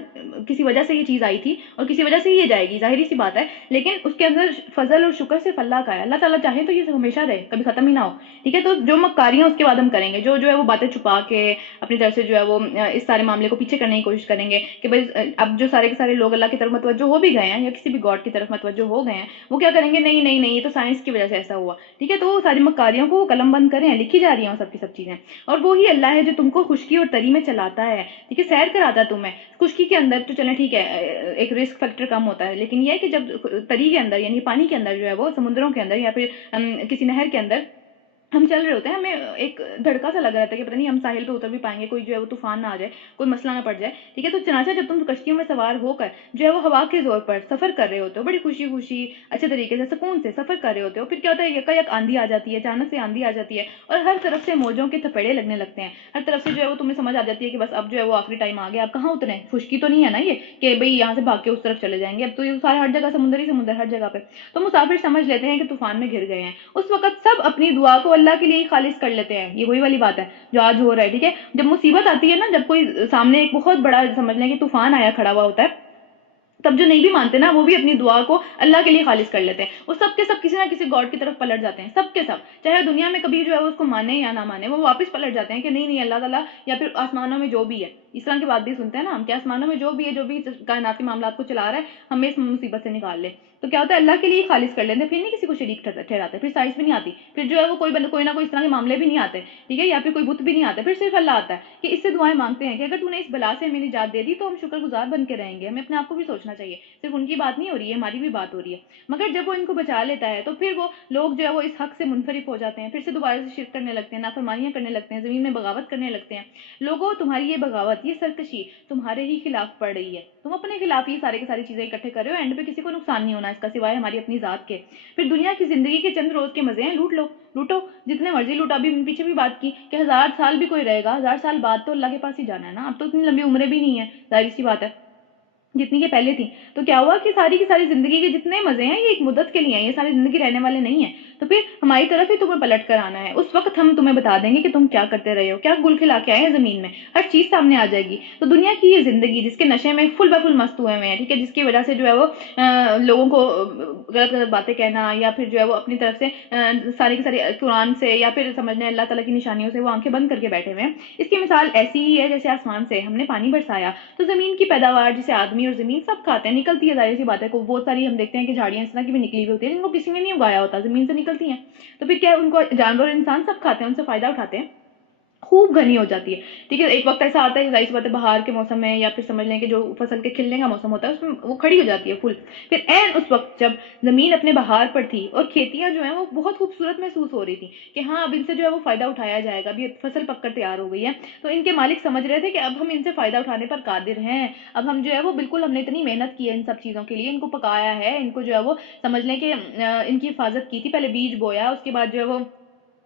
کسی وجہ سے یہ چیز آئی تھی اور کسی وجہ سے یہ جائے گی، ظاہری سی بات ہے، لیکن اس کے اندر فضل اور شکر صرف اللہ کا ہے، اللہ تعالیٰ چاہے تو یہ ہمیشہ رہے، کبھی ختم ہی نہ ہو، ٹھیک ہے، تو جو مکاریاں اس کے بعد ہم کریں گے، جو ہے وہ باتیں چھپا کے اپنی طرف سے جو ہے وہ اس سارے معاملے کو پیچھے کرنے کی کوشش کریں گے کہ بھئی اب جو سارے کے سارے لوگ اللہ کی طرف متوجہ ہو بھی گئے ہیں یا کسی بھی گاڈ کی طرف متوجہ ہو گئے ہیں، وہ کیا کریں گے، نہیں نہیں نہیں، یہ تو سائنس کی وجہ سے ایسا ہوا، ٹھیک ہے، تو وہ ساری مکاریوں کو قلم بند کریں، لکھی جا رہی ہیں سب کی سب چیزیں، اور وہی اللہ ہے جو تم کو خشکی اور تری میں چلاتا ہے، ٹھیک ہے، سیر کراتا ہے تمہیں، خشکی کے اندر تو چلیں ٹھیک ہے ایک رسک فیکٹر کم ہوتا ہے، لیکن یہ ہے کہ جب تری کے اندر یعنی پانی کے اندر جو ہے وہ سمندروں کے اندر یا پھر کسی نہر کے اندر ہم چل رہے ہوتے ہیں، ہمیں ایک دھڑکا سا لگ رہا ہے کہ پتہ نہیں ہم ساحل پہ اتر بھی پائیں گے، کوئی جو ہے وہ طوفان نہ آ جائے، کوئی مسئلہ نہ پڑ جائے، ٹھیک ہے، تو چنانچہ جب تم کشتیوں میں سوار ہو کر جو ہے وہ ہوا کے زور پر سفر کر رہے ہوتے ہو، بڑی خوشی خوشی اچھے طریقے سے سکون سے سفر کر رہے ہوتے ہو، پھر کیا ہوتا ہے یک آندھی آ جاتی ہے، اچانک سے آندھی آ جاتی ہے اور ہر طرف سے موجوں کے تھپیڑے لگنے لگتے ہیں، ہر طرف سے جو ہے وہ تمہیں سمجھ آ جاتی ہے کہ بس اب جو ہے وہ آخری ٹائم آ گیا، اب کہاں اتریں، خشکی تو نہیں ہے نا یہ کہ بھئی یہاں سے بھاگ کے اس طرف چلے جائیں گے، اب تو یہ سارے ہر جگہ سمندر ہی سمندر ہر جگہ پہ، تو مسافر سمجھ لیتے ہیں کہ طوفان میں گھر گئے ہیں، اس وقت سب اپنی دعا کو اللہ کے لیے ہی خالص کر لیتے ہیں، یہ وہی والی بات ہے جو آج ہو رہا ہے، ٹھیک ہے، جب مصیبت آتی ہے نا، جب کوئی سامنے ایک بہت بڑا سمجھ لیں کہ طوفان آیا کھڑا ہوا ہوتا ہے، تب جو نہیں بھی مانتے نا وہ بھی اپنی دعا کو اللہ کے لیے خالص کر لیتے ہیں، وہ سب کے سب کسی نہ کسی گاڈ کی طرف پلٹ جاتے ہیں، سب کے سب، چاہے دنیا میں کبھی جو ہے اس کو مانے یا نہ مانے، وہ واپس پلٹ جاتے ہیں کہ نہیں نہیں اللہ تعالیٰ یا پھر آسمانوں میں جو بھی ہے، اس طرح کی بات بھی سنتے ہیں نا ہم کہ آسمانوں میں جو بھی ہے، جو بھی کائناتی معاملات کو چلا رہا ہے، ہمیں اس مصیبت سے نکال لے، تو کیا ہوتا ہے اللہ کے لیے خالص کر لیتے ہیں، پھر نہیں کسی کو شریک ٹھہراتے، پھر سائنس بھی نہیں آتی، پھر جو ہے وہ کوئی نہ کوئی اس طرح کے معاملے بھی نہیں آتے، ٹھیک ہے، یا پھر کوئی بت بھی نہیں آتا، پھر صرف اللہ آتا ہے کہ اس سے دعائیں مانگتے ہیں کہ اگر تو نے اس بلا سے ہمیں نجات دے دی تو ہم شکر گزار بن کے رہیں گے، ہمیں اپنے آپ کو بھی سوچنا چاہیے، صرف ان کی بات نہیں ہو رہی ہے، ہماری بھی بات ہو رہی ہے، مگر جب وہ ان کو بچا لیتا ہے تو پھر وہ لوگ جو ہے وہ اس حق سے منفرد ہو جاتے ہیں، پھر سے دوبارہ سے شرک کرنے لگتے ہیں، نافرمانیاں کرنے لگتے ہیں، زمین میں بغاوت کرنے لگتے ہیں، لوگوں تمہاری یہ بغاوت، یہ سرکشی تمہارے ہی خلاف پڑ رہی ہے، تم اپنے خلاف ہی سارے کی ساری چیزیں اکٹھے کر رہے ہو، اینڈ پہ کسی کو نقصان نہیں ہونا اس کا سوائے ہماری اپنی ذات کے، پھر دنیا کی زندگی کے چند روز کے مزے ہیں، لوٹ لو لوٹو جتنے مرضی لوٹو، ابھی پیچھے بھی بات کی کہ 1000 سال بھی کوئی رہے گا، 1000 سال بعد تو اللہ کے پاس ہی جانا ہے نا، اب تو اتنی لمبی عمریں بھی نہیں ہے، ظاہر سی بات ہے جتنی کہ پہلے تھی، تو کیا ہوا کہ ساری کی ساری زندگی کے جتنے مزے ہیں یہ ایک مدت کے لیے ہیں، یہ ساری زندگی رہنے والے نہیں ہیں، تو پھر ہماری طرف ہی تمہیں پلٹ کر آنا ہے، اس وقت ہم تمہیں بتا دیں گے کہ تم کیا کرتے رہے ہو، کیا گل کھلا کے آئے ہیں زمین میں، ہر چیز سامنے آ جائے گی، تو دنیا کی یہ زندگی جس کے نشے میں فل بفل مست ہوئے ہیں، ٹھیک ہے، جس کی وجہ سے جو ہے وہ لوگوں کو غلط غلط باتیں کہنا یا پھر جو ہے وہ اپنی طرف سے ساری کی ساری قرآن سے یا پھر سمجھنے اللہ تعالیٰ کی نشانیوں سے وہ آنکھیں بند کر کے بیٹھے ہوئے ہیں، اس کی مثال ایسی ہی ہے جیسے آسمان سے ہم نے پانی برسایا تو زمین کی پیداوار جسے آدمی اور زمین سب کھاتے ہیں نکلتی ہے، ظاہر سی بات ہے، کو بہت ساری ہم دیکھتے ہیں کہ جھاڑیاں اس طرح کی بھی نکلی ہوئی ہوتی ہیں جن کو کسی نے نہیں اگایا ہوتا، زمین سے نکلتی ہیں، تو پھر کیا ان کو جانور اور انسان سب کھاتے ہیں، ان سے فائدہ اٹھاتے ہیں، خوب گھنی ہو جاتی ہے، ٹھیک ہے، ایک وقت ایسا آتا ہے ظاہر سی بات ہے بہار کے موسم میں یا پھر سمجھ لیں کہ جو فصل کے کھلنے کا موسم ہوتا ہے اس میں وہ کھڑی ہو جاتی ہے پھول، پھر عین اس وقت جب زمین اپنے بہار پر تھی اور کھیتیاں جو ہیں وہ بہت خوبصورت محسوس ہو رہی تھی کہ ہاں اب ان سے جو ہے وہ فائدہ اٹھایا جائے گا، اب یہ فصل پک کر تیار ہو گئی ہے، تو ان کے مالک سمجھ رہے تھے کہ اب ہم ان سے فائدہ اٹھانے پر قادر ہیں، اب ہم جو ہے وہ بالکل ہم نے اتنی محنت کی ہے ان سب چیزوں کے لیے، ان کو پکایا ہے، ان کو جو ہے وہ سمجھ لیں کہ ان کی حفاظت کی تھی، پہلے بیج بویا، اس کے بعد جو ہے وہ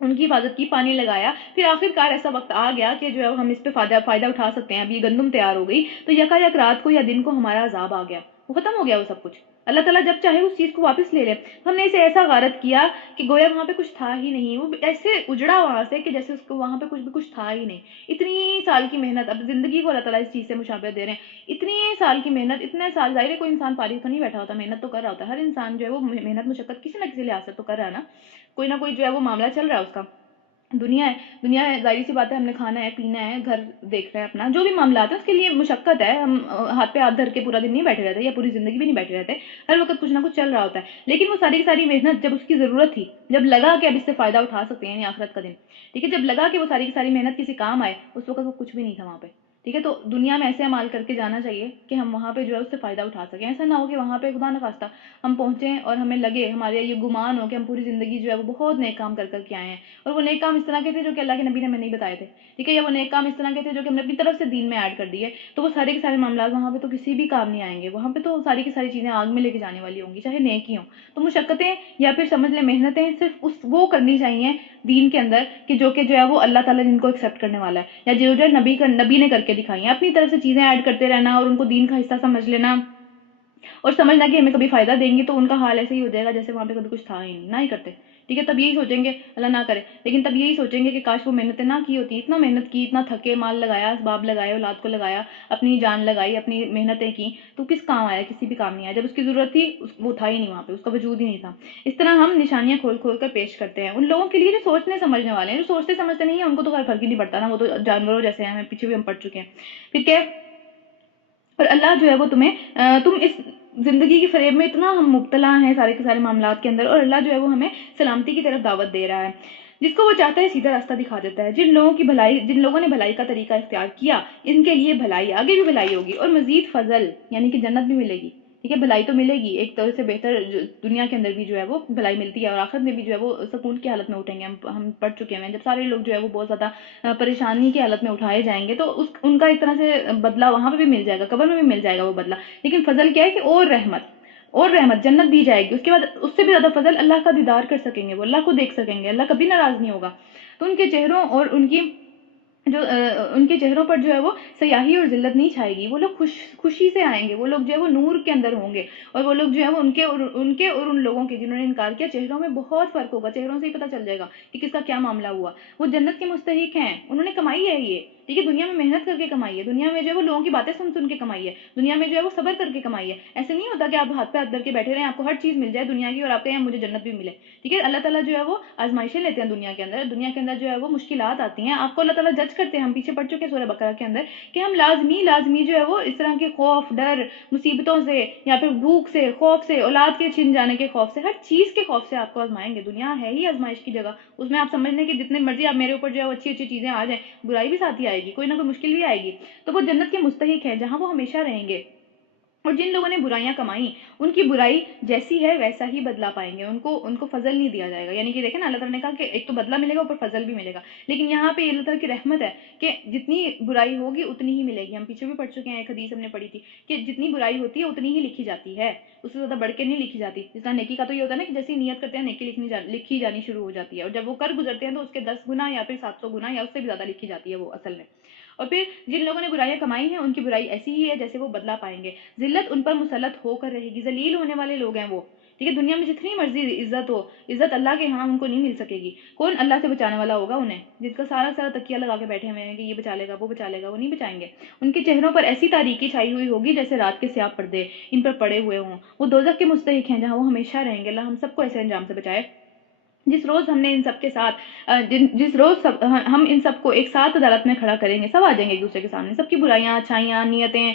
ان کی حفاظت کی، پانی لگایا، پھر آخر کار ایسا وقت آ گیا کہ جو ہے ہم اس پہ فائدہ اٹھا سکتے ہیں، اب یہ گندم تیار ہو گئی، تو یک رات کو یا دن کو ہمارا عذاب آ گیا، وہ ختم ہو گیا وہ سب کچھ، اللہ تعالیٰ جب چاہے اس چیز کو واپس لے لے، ہم نے اسے ایسا غارت کیا کہ گویا وہاں پہ کچھ تھا ہی نہیں، وہ ایسے اجڑا وہاں سے کہ جیسے اس کو وہاں پہ کچھ تھا ہی نہیں، اتنی سال کی محنت، اب زندگی کو اللہ تعالیٰ اس چیز سے مشابہت دے رہے ہیں، اتنی سال کی محنت، اتنے سال، ظاہر ہے کوئی انسان فارغ تو نہیں بیٹھا ہوتا، محنت تو کر رہا ہوتا ہے، ہر انسان جو ہے وہ محنت مشقت کسی نہ کسی لحاظ سے تو کر رہا ہے نا، کوئی نہ کوئی جو ہے وہ معاملہ چل رہا ہے اس کا، دنیا ہے، ظاہر سی بات ہے، ہم نے کھانا ہے، پینا ہے، گھر دیکھنا ہے اپنا، جو بھی معاملات ہیں اس کے لیے مشقت ہے، ہم ہاتھ پہ ہاتھ دھر کے پورا دن نہیں بیٹھے رہتے یا پوری زندگی بھی نہیں بیٹھے رہتے، ہر وقت کچھ نہ کچھ چل رہا ہوتا ہے، لیکن وہ ساری کی ساری محنت جب اس کی ضرورت تھی، جب لگا کہ اب اس سے فائدہ اٹھا سکتے ہیں، یعنی آخرت کا دن، ٹھیک ہے، جب لگا کہ وہ ساری کی ساری محنت کسی کام آئے، اس وقت وہ کچھ بھی نہیں تھا وہاں پہ، ٹھیک ہے، تو دنیا میں ایسے عمال کر کے جانا چاہیے کہ ہم وہاں پہ جو ہے اس سے فائدہ اٹھا سکیں، ایسا نہ ہو کہ وہاں پہ خدا نخواستہ ہم پہنچیں اور ہمیں لگے، ہمارے یہ گمان ہو کہ ہم پوری زندگی جو ہے وہ بہت نیک کام کر کے آئے ہیں، اور وہ نیک کام اس طرح کے تھے جو کہ اللہ کے نبی نے ہمیں نہیں بتائے تھے، ٹھیک ہے، یا وہ نیک کام اس طرح کے تھے جو کہ ہم نے اپنی طرف سے دین میں ایڈ کر دیے، تو وہ سارے کے سارے معاملات وہاں پہ تو کسی بھی کام نہیں آئیں گے، وہاں پہ تو ساری کی ساری چیزیں آگ میں لے کے جانے والی ہوں گی، چاہے نیک ہی ہوں، تو مشقتیں یا پھر سمجھ لیں محنتیں صرف وہ کرنی چاہیے دین کے اندر کہ جو ہے وہ اللہ تعالیٰ جن کو ایکسیپٹ کرنے والا ہے، یا جو نبی نے کر کے دکھائی ہیں، اپنی طرف سے چیزیں ایڈ کرتے رہنا اور ان کو دین کا حصہ سمجھ لینا اور سمجھنا کہ ہمیں کبھی فائدہ دیں گے تو ان کا حال ایسے ہی ہو جائے گا جیسے وہاں پہ کبھی کچھ تھا ہی نہیں، نہ ہی کرتے، ٹھیک ہے. تب یہی سوچیں گے اللہ نہ کرے، لیکن تب یہی سوچیں گے کہ کاش وہ محنتیں نہ کی ہوتی، اتنا محنت کی، اتنا تھکے، مال لگایا، اسباب لگائے، اولاد کو لگایا، اپنی جان لگائی، اپنی محنتیں کی، تو کس کام آیا؟ کسی بھی کام نہیں آیا. جب اس کی ضرورت تھی وہ تھا ہی نہیں وہاں پہ، اس کا وجود ہی نہیں تھا. اس طرح ہم نشانیاں کھول کھول کر پیش کرتے ہیں ان لوگوں کے لیے جو سوچنے سمجھنے والے ہیں. جو سوچتے سمجھتے نہیں ہیں ان کو تو فرق ہی نہیں پڑتا نا، وہ تو جانوروں جیسے ہیں، پیچھے بھی ہم پڑ چکے ہیں. پھر کیا؟ اور اللہ جو ہے وہ تمہیں تم اس زندگی کے فریب میں اتنا ہم مبتلا ہیں سارے کے سارے معاملات کے اندر، اور اللہ جو ہے وہ ہمیں سلامتی کی طرف دعوت دے رہا ہے. جس کو وہ چاہتا ہے سیدھا راستہ دکھا دیتا ہے. جن لوگوں نے بھلائی کا طریقہ اختیار کیا ان کے لیے بھلائی، آگے بھی بھلائی ہوگی اور مزید فضل یعنی کہ جنت بھی ملے گی. ٹھیک ہے، بھلائی تو ملے گی ایک طرح سے بہتر، دنیا کے اندر بھی جو ہے وہ بھلائی ملتی ہے، اور آخرت میں بھی جو ہے وہ سکون کی حالت میں اٹھیں گے. ہم پڑھ چکے ہیں جب سارے لوگ جو ہے وہ بہت زیادہ پریشانی کی حالت میں اٹھائے جائیں گے تو ان کا ایک طرح سے بدلہ وہاں پہ بھی مل جائے گا، قبر میں بھی مل جائے گا وہ بدلہ. لیکن فضل کیا ہے کہ اور رحمت جنت دی جائے گی. اس کے بعد اس سے بھی زیادہ فضل، اللہ کا دیدار کر سکیں گے، وہ اللہ کو دیکھ سکیں گے، اللہ کبھی ناراض نہیں ہوگا. تو ان کے چہروں اور ان کے چہروں پر جو ہے وہ سیاہی اور ذلت نہیں چھائے گی. وہ لوگ خوشی سے آئیں گے، وہ لوگ جو ہے وہ نور کے اندر ہوں گے. اور وہ لوگ جو ہے وہ ان کے اور ان لوگوں کے جنہوں نے انکار کیا چہروں میں بہت فرق ہوگا. چہروں سے ہی پتہ چل جائے گا کہ کس کا کیا معاملہ ہوا. وہ جنت کے مستحق ہیں، انہوں نے کمائی ہے یہ، ٹھیک ہے، دنیا میں محنت کر کے کمائی ہے، دنیا میں جو ہے وہ لوگوں کی باتیں سن کے کمائی ہے، دنیا میں جو ہے وہ صبر کر کے کمائی ہے. ایسے نہیں ہوتا کہ آپ ہاتھ پہ ہاتھ دھر کے بیٹھے رہیں، آپ کو ہر چیز مل جائے دنیا کی اور آپ کہیں مجھے جنت بھی ملے. ٹھیک ہے، اللہ تعالیٰ جو ہے وہ آزمائشیں لیتے ہیں دنیا کے اندر جو ہے وہ مشکلات آتی ہیں، آپ کو اللہ تعالیٰ جج کرتے ہیں. ہم پیچھے پڑ چکے ہیں سورہ بقرہ کے اندر کہ ہم لازمی جو ہے وہ اس طرح کے خوف، ڈر، مصیبتوں سے، یا پھر بھوک سے، خوف سے، اولاد کے چھن جانے کے خوف سے، ہر چیز کے خوف سے آپ کو آزمائیں گے. دنیا ہے ہی آزمائش کی جگہ. اس میں آپ سمجھ لیں کہ جتنے مرضی آپ میرے اوپر جو ہے وہ اچھی چیزیں آ جائیں، برائی بھی ساتھ ہی آئے گی، کوئی نہ کوئی مشکل بھی آئے گی. تو وہ جنت کے مستحق ہیں جہاں وہ ہمیشہ رہیں گے. اور جن لوگوں نے برائیاں کمائیں ان کی برائی جیسی ہے ویسا ہی بدلہ پائیں گے. ان کو فضل نہیں دیا جائے گا. یعنی کہ دیکھیں نا، اللہ تعالیٰ نے کہا کہ ایک تو بدلہ ملے گا، اوپر فضل بھی ملے گا. لیکن یہاں پہ اللہ تعالیٰ کی رحمت ہے کہ جتنی برائی ہوگی اتنی ہی ملے گی. ہم پیچھے بھی پڑھ چکے ہیں، ایک حدیث ہم نے پڑھی تھی کہ جتنی برائی ہوتی ہے اتنی ہی لکھی جاتی ہے، اس سے زیادہ بڑھ کے نہیں لکھی جاتی. جس طرح نیکی کا تو یہ ہوتا ہے نا کہ جیسی نیت کرتے ہیں نیکی لکھی جانی شروع ہو جاتی ہے، اور جب وہ کر گزرتے ہیں تو اس کے 10 گنا یا پھر 700 گنا یا اس سے بھی زیادہ لکھی جاتی ہے وہ اصل میں. اور پھر جن لوگوں نے برائیاں کمائی ہیں ان کی برائی ایسی ہی ہے جیسے وہ بدلہ پائیں گے. ذلت ان پر مسلط ہو کر رہے گی، ذلیل ہونے والے لوگ ہیں وہ. ٹھیک ہے، دنیا میں جتنی مرضی عزت اللہ کے ہاں ان کو نہیں مل سکے گی. کون اللہ سے بچانے والا ہوگا انہیں؟ جن کا سارا تکیہ لگا کے بیٹھے ہوئے ہیں کہ یہ بچا لے گا وہ بچا لے گا، وہ نہیں بچائیں گے. ان کے چہروں پر ایسی تاریکی چھائی ہوئی ہوگی جیسے رات کے سیاہ پردے ان پر پڑے ہوئے ہوں. وہ دوزخ کے مستحق ہیں جہاں وہ ہمیشہ رہیں گے. اللہ ہم سب کو ایسے انجام سے بچائے. جس روز ہم نے ان سب کے ساتھ جس روز ہم ان سب کو ایک ساتھ عدالت میں کھڑا کریں گے، سب آ جائیں گے ایک دوسرے کے سامنے. سب کی برائیاں، اچھائیاں، نیتیں،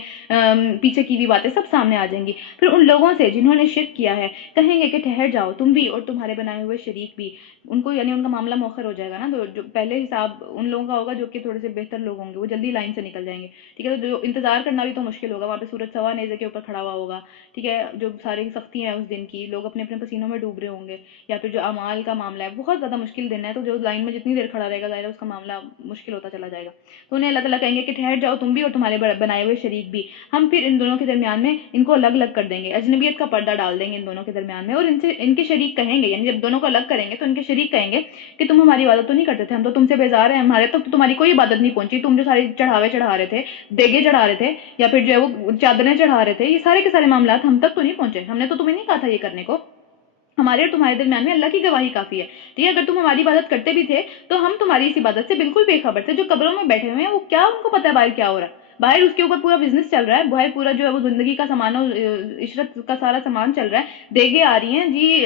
پیچھے کی ہوئی باتیں سب سامنے آ جائیں گی. پھر ان لوگوں سے جنہوں نے شرک کیا ہے کہیں گے کہ ٹھہر جاؤ تم بھی اور تمہارے بنائے ہوئے شریک بھی. ان کو یعنی ان کا معاملہ مؤخر ہو جائے گا نا، تو جو پہلے حساب ان لوگوں کا ہوگا جو کہ تھوڑے سے بہتر لوگ ہوں گے، وہ جلدی لائن سے نکل جائیں گے. ٹھیک ہے، تو انتظار کرنا بھی تو مشکل ہوگا. وہاں پہ سورج سوا نیزے کے اوپر کھڑا ہوا ہوگا. ٹھیک ہے، جو ساری سختی ہیں اس دن کی، لوگ اپنے اپنے پسینوں میں ڈوب رہے ہوں گے. یا پھر جو اعمال کا معاملہ ہے بہت زیادہ مشکل دن ہے، تو جو لائن میں جتنی دیر کھڑا رہے گا ظاہر ہے اس کا معاملہ مشکل ہوتا چلا جائے گا. تو انہیں اللہ تعالیٰ کہیں گے کہ ٹھہر جاؤ تم بھی اور تمہارے بنائے ہوئے شریک بھی. ہم پھر ان دونوں کے درمیان میں ان کو الگ الگ کر دیں گے، اجنبیت کا پردہ ڈال دیں گے ان دونوں کے درمیان میں. اور ان کے شریک کہیں گے، یعنی جب دونوں کو الگ کریں گے تو ان کے شریک کہیں گے کہ تم ہماری عبادت تو نہیں کرتے تھے، ہم تو تم سے بیزار ہیں، ہمارے تو تمہاری کوئی عبادت نہیں پہنچی. تم جو سارے چڑھاوے چڑھا رہے تھے، دیگے چڑھا رہے تھے، یا پھر جو ہے وہ چادریں چڑھا رہے تھے، یہ سارے کے سارے معاملات ہم تک تو نہیں پہنچے. ہم نے تو تمہیں نہیں کہا تھا یہ کرنے کو. ہمارے اور تمہارے درمیان میں اللہ کی گواہی کافی ہے. ٹھیک ہے، اگر تم ہماری عبادت کرتے بھی تھے تو ہم تمہاری اس عبادت سے بالکل بے خبر تھے. جو قبروں میں بیٹھے ہوئے ہیں وہ کیا ان کو پتہ ہے باہر کیا ہو رہا ہے؟ باہر اس کے اوپر پورا بزنس چل رہا ہے، باہر پورا جو ہے وہ زندگی کا سامان اور عشرت کا سارا سامان چل رہا ہے. دیگے آ رہی ہیں جی،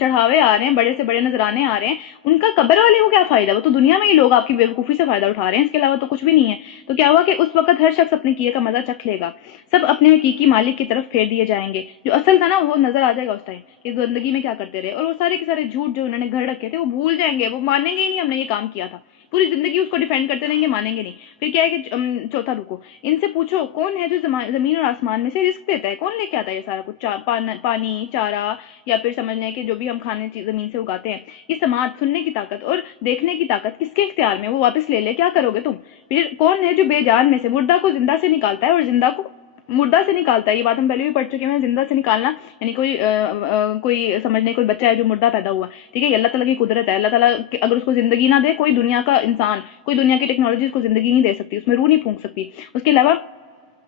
چڑھاوے آ رہے ہیں، بڑے سے بڑے نذرانے آ رہے ہیں. ان کا قبر والے کو کیا فائدہ؟ وہ تو دنیا میں ہی لوگ آپ کی بیوقوفی سے فائدہ اٹھا رہے ہیں، اس کے علاوہ تو کچھ بھی نہیں ہے. تو کیا ہوا کہ اس وقت ہر شخص اپنے کیے کا مزہ چکھ لے گا. سب اپنے حقیقی مالک کی طرف پھیر دیے جائیں گے. جو اصل تھا نا وہ نظر آ جائے گا اس ٹائم کہ زندگی میں کیا کرتے رہے. اور وہ سارے کے سارے جھوٹ جو انہوں نے گھر رکھے تھے وہ بھول جائیں گے، وہ مانیں گے ہی نہیں ہم نے یہ کام کیا تھا. پوری زندگی اس کو ڈیفینڈ کرتے رہیں گے، مانیں گے نہیں. پھر کیا ہے کہ چوتھا رکو، ان سے پوچھو کون ہے جو زمین اور آسمان میں سے رزق دیتا ہے؟ کون لے کے آتا ہے یہ سارا کچھ؟ پانی، چارہ، یا پھر سمجھ لیں کہ جو بھی ہم کھانے زمین سے اگاتے ہیں. یہ سماعت، سننے کی طاقت اور دیکھنے کی طاقت کس کے اختیار میں؟ وہ واپس لے لے، کیا کرو گے تم؟ پھر کون ہے جو بے جان میں سے مردہ کو زندہ سے نکالتا ہے اور زندہ کو مردہ سے نکالتا ہے؟ یہ بات ہم پہلے بھی پڑھ چکے ہیں. زندہ سے نکالنا یعنی کوئی سمجھنے کوئی بچہ ہے جو مردہ پیدا ہوا. ٹھیک ہے، یہ اللہ تعالیٰ کی قدرت ہے. اللہ تعالیٰ اگر اس کو زندگی نہ دے، کوئی دنیا کا انسان، کوئی دنیا کی ٹیکنالوجی اس کو زندگی نہیں دے سکتی، اس میں روح نہیں پھونک سکتی. اس کے علاوہ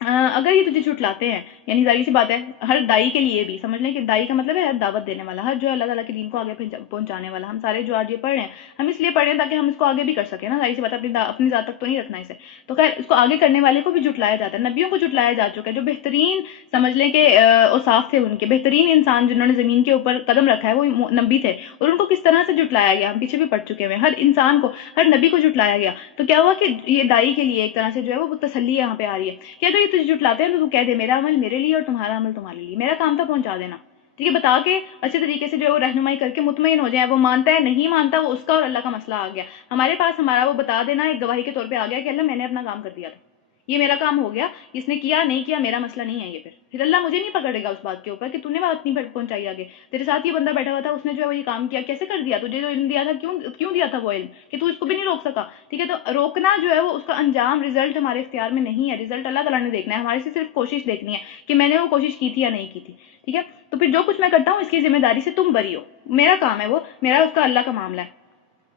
اگر یہ تجھے جھٹلاتے ہیں، یعنی ظاہر سی بات ہے ہر دائی کے لیے بھی سمجھ لیں کہ دائی کا مطلب ہے ہر دعوت دینے والا، ہر جو اللہ تعالیٰ کے دین کو آگے پہنچانے والا. ہم سارے جو آج یہ پڑھ رہے ہیں ہم اس لیے پڑھ رہے ہیں تاکہ ہم اس کو آگے بھی کر سکیں نا. ظاہر سی بات ہے اپنی ذات تک تو نہیں رکھنا اسے. تو خیر اس کو آگے کرنے والے کو بھی جھٹلایا جاتا ہے. نبیوں کو جھٹلایا جا چکا ہے، جو بہترین سمجھ لیں کہ اوصاف تھے ان کے، بہترین انسان جنہوں نے زمین کے اوپر قدم رکھا ہے وہ نبی تھے، اور ان کو کس طرح سے جھٹلایا گیا ہم پیچھے بھی پڑھ چکے ہیں. ہر انسان کو، ہر نبی کو جھٹلایا گیا. تو کیا ہوا کہ یہ دائی کے لیے ایک طرح سے جو ہے وہ تسلی یہاں پہ آ رہی ہے کہ اگر یہ تجھے جھٹلاتے ہیں تو کہہ دے میرا عمل میرے لیے اور تمہارا عمل تمہارے لیے، میرا کام تھا پہنچا دینا. ٹھیک ہے، بتا کے اچھے طریقے سے جو ہے وہ رہنمائی کر کے مطمئن ہو جائے. وہ مانتا ہے نہیں مانتا وہ اس کا اور اللہ کا مسئلہ آ گیا. ہمارے پاس ہمارا وہ بتا دینا ایک گواہی کے طور پہ آ گیا کہ اللہ میں نے اپنا کام کر دیا تھا، یہ میرا کام ہو گیا، اس نے کیا نہیں کیا میرا مسئلہ نہیں ہے. یہ پھر اللہ مجھے نہیں پکڑے گا اس بات کے اوپر کہ تو نے بات نہیں پہنچائی آگے. تیرے ساتھ یہ بندہ بیٹھا ہوا تھا، اس نے جو ہے وہ یہ کام کیا، کیسے کر دیا، تجھے جو علم دیا تھا کیوں دیا تھا وہ علم کہ تو اس کو بھی نہیں روک سکا. ٹھیک ہے، تو روکنا جو ہے وہ اس کا انجام رزلٹ ہمارے اختیار میں نہیں ہے. رزلٹ اللہ تعالیٰ نے دیکھنا ہے، ہمارے سے صرف کوشش دیکھنی ہے کہ میں نے وہ کوشش کی تھی یا نہیں کی تھی. ٹھیک ہے، تو پھر جو کچھ میں کرتا ہوں اس کی ذمہ داری سے تم بری ہو. میرا کام ہے وہ، میرا اس کا اللہ کا معاملہ ہے،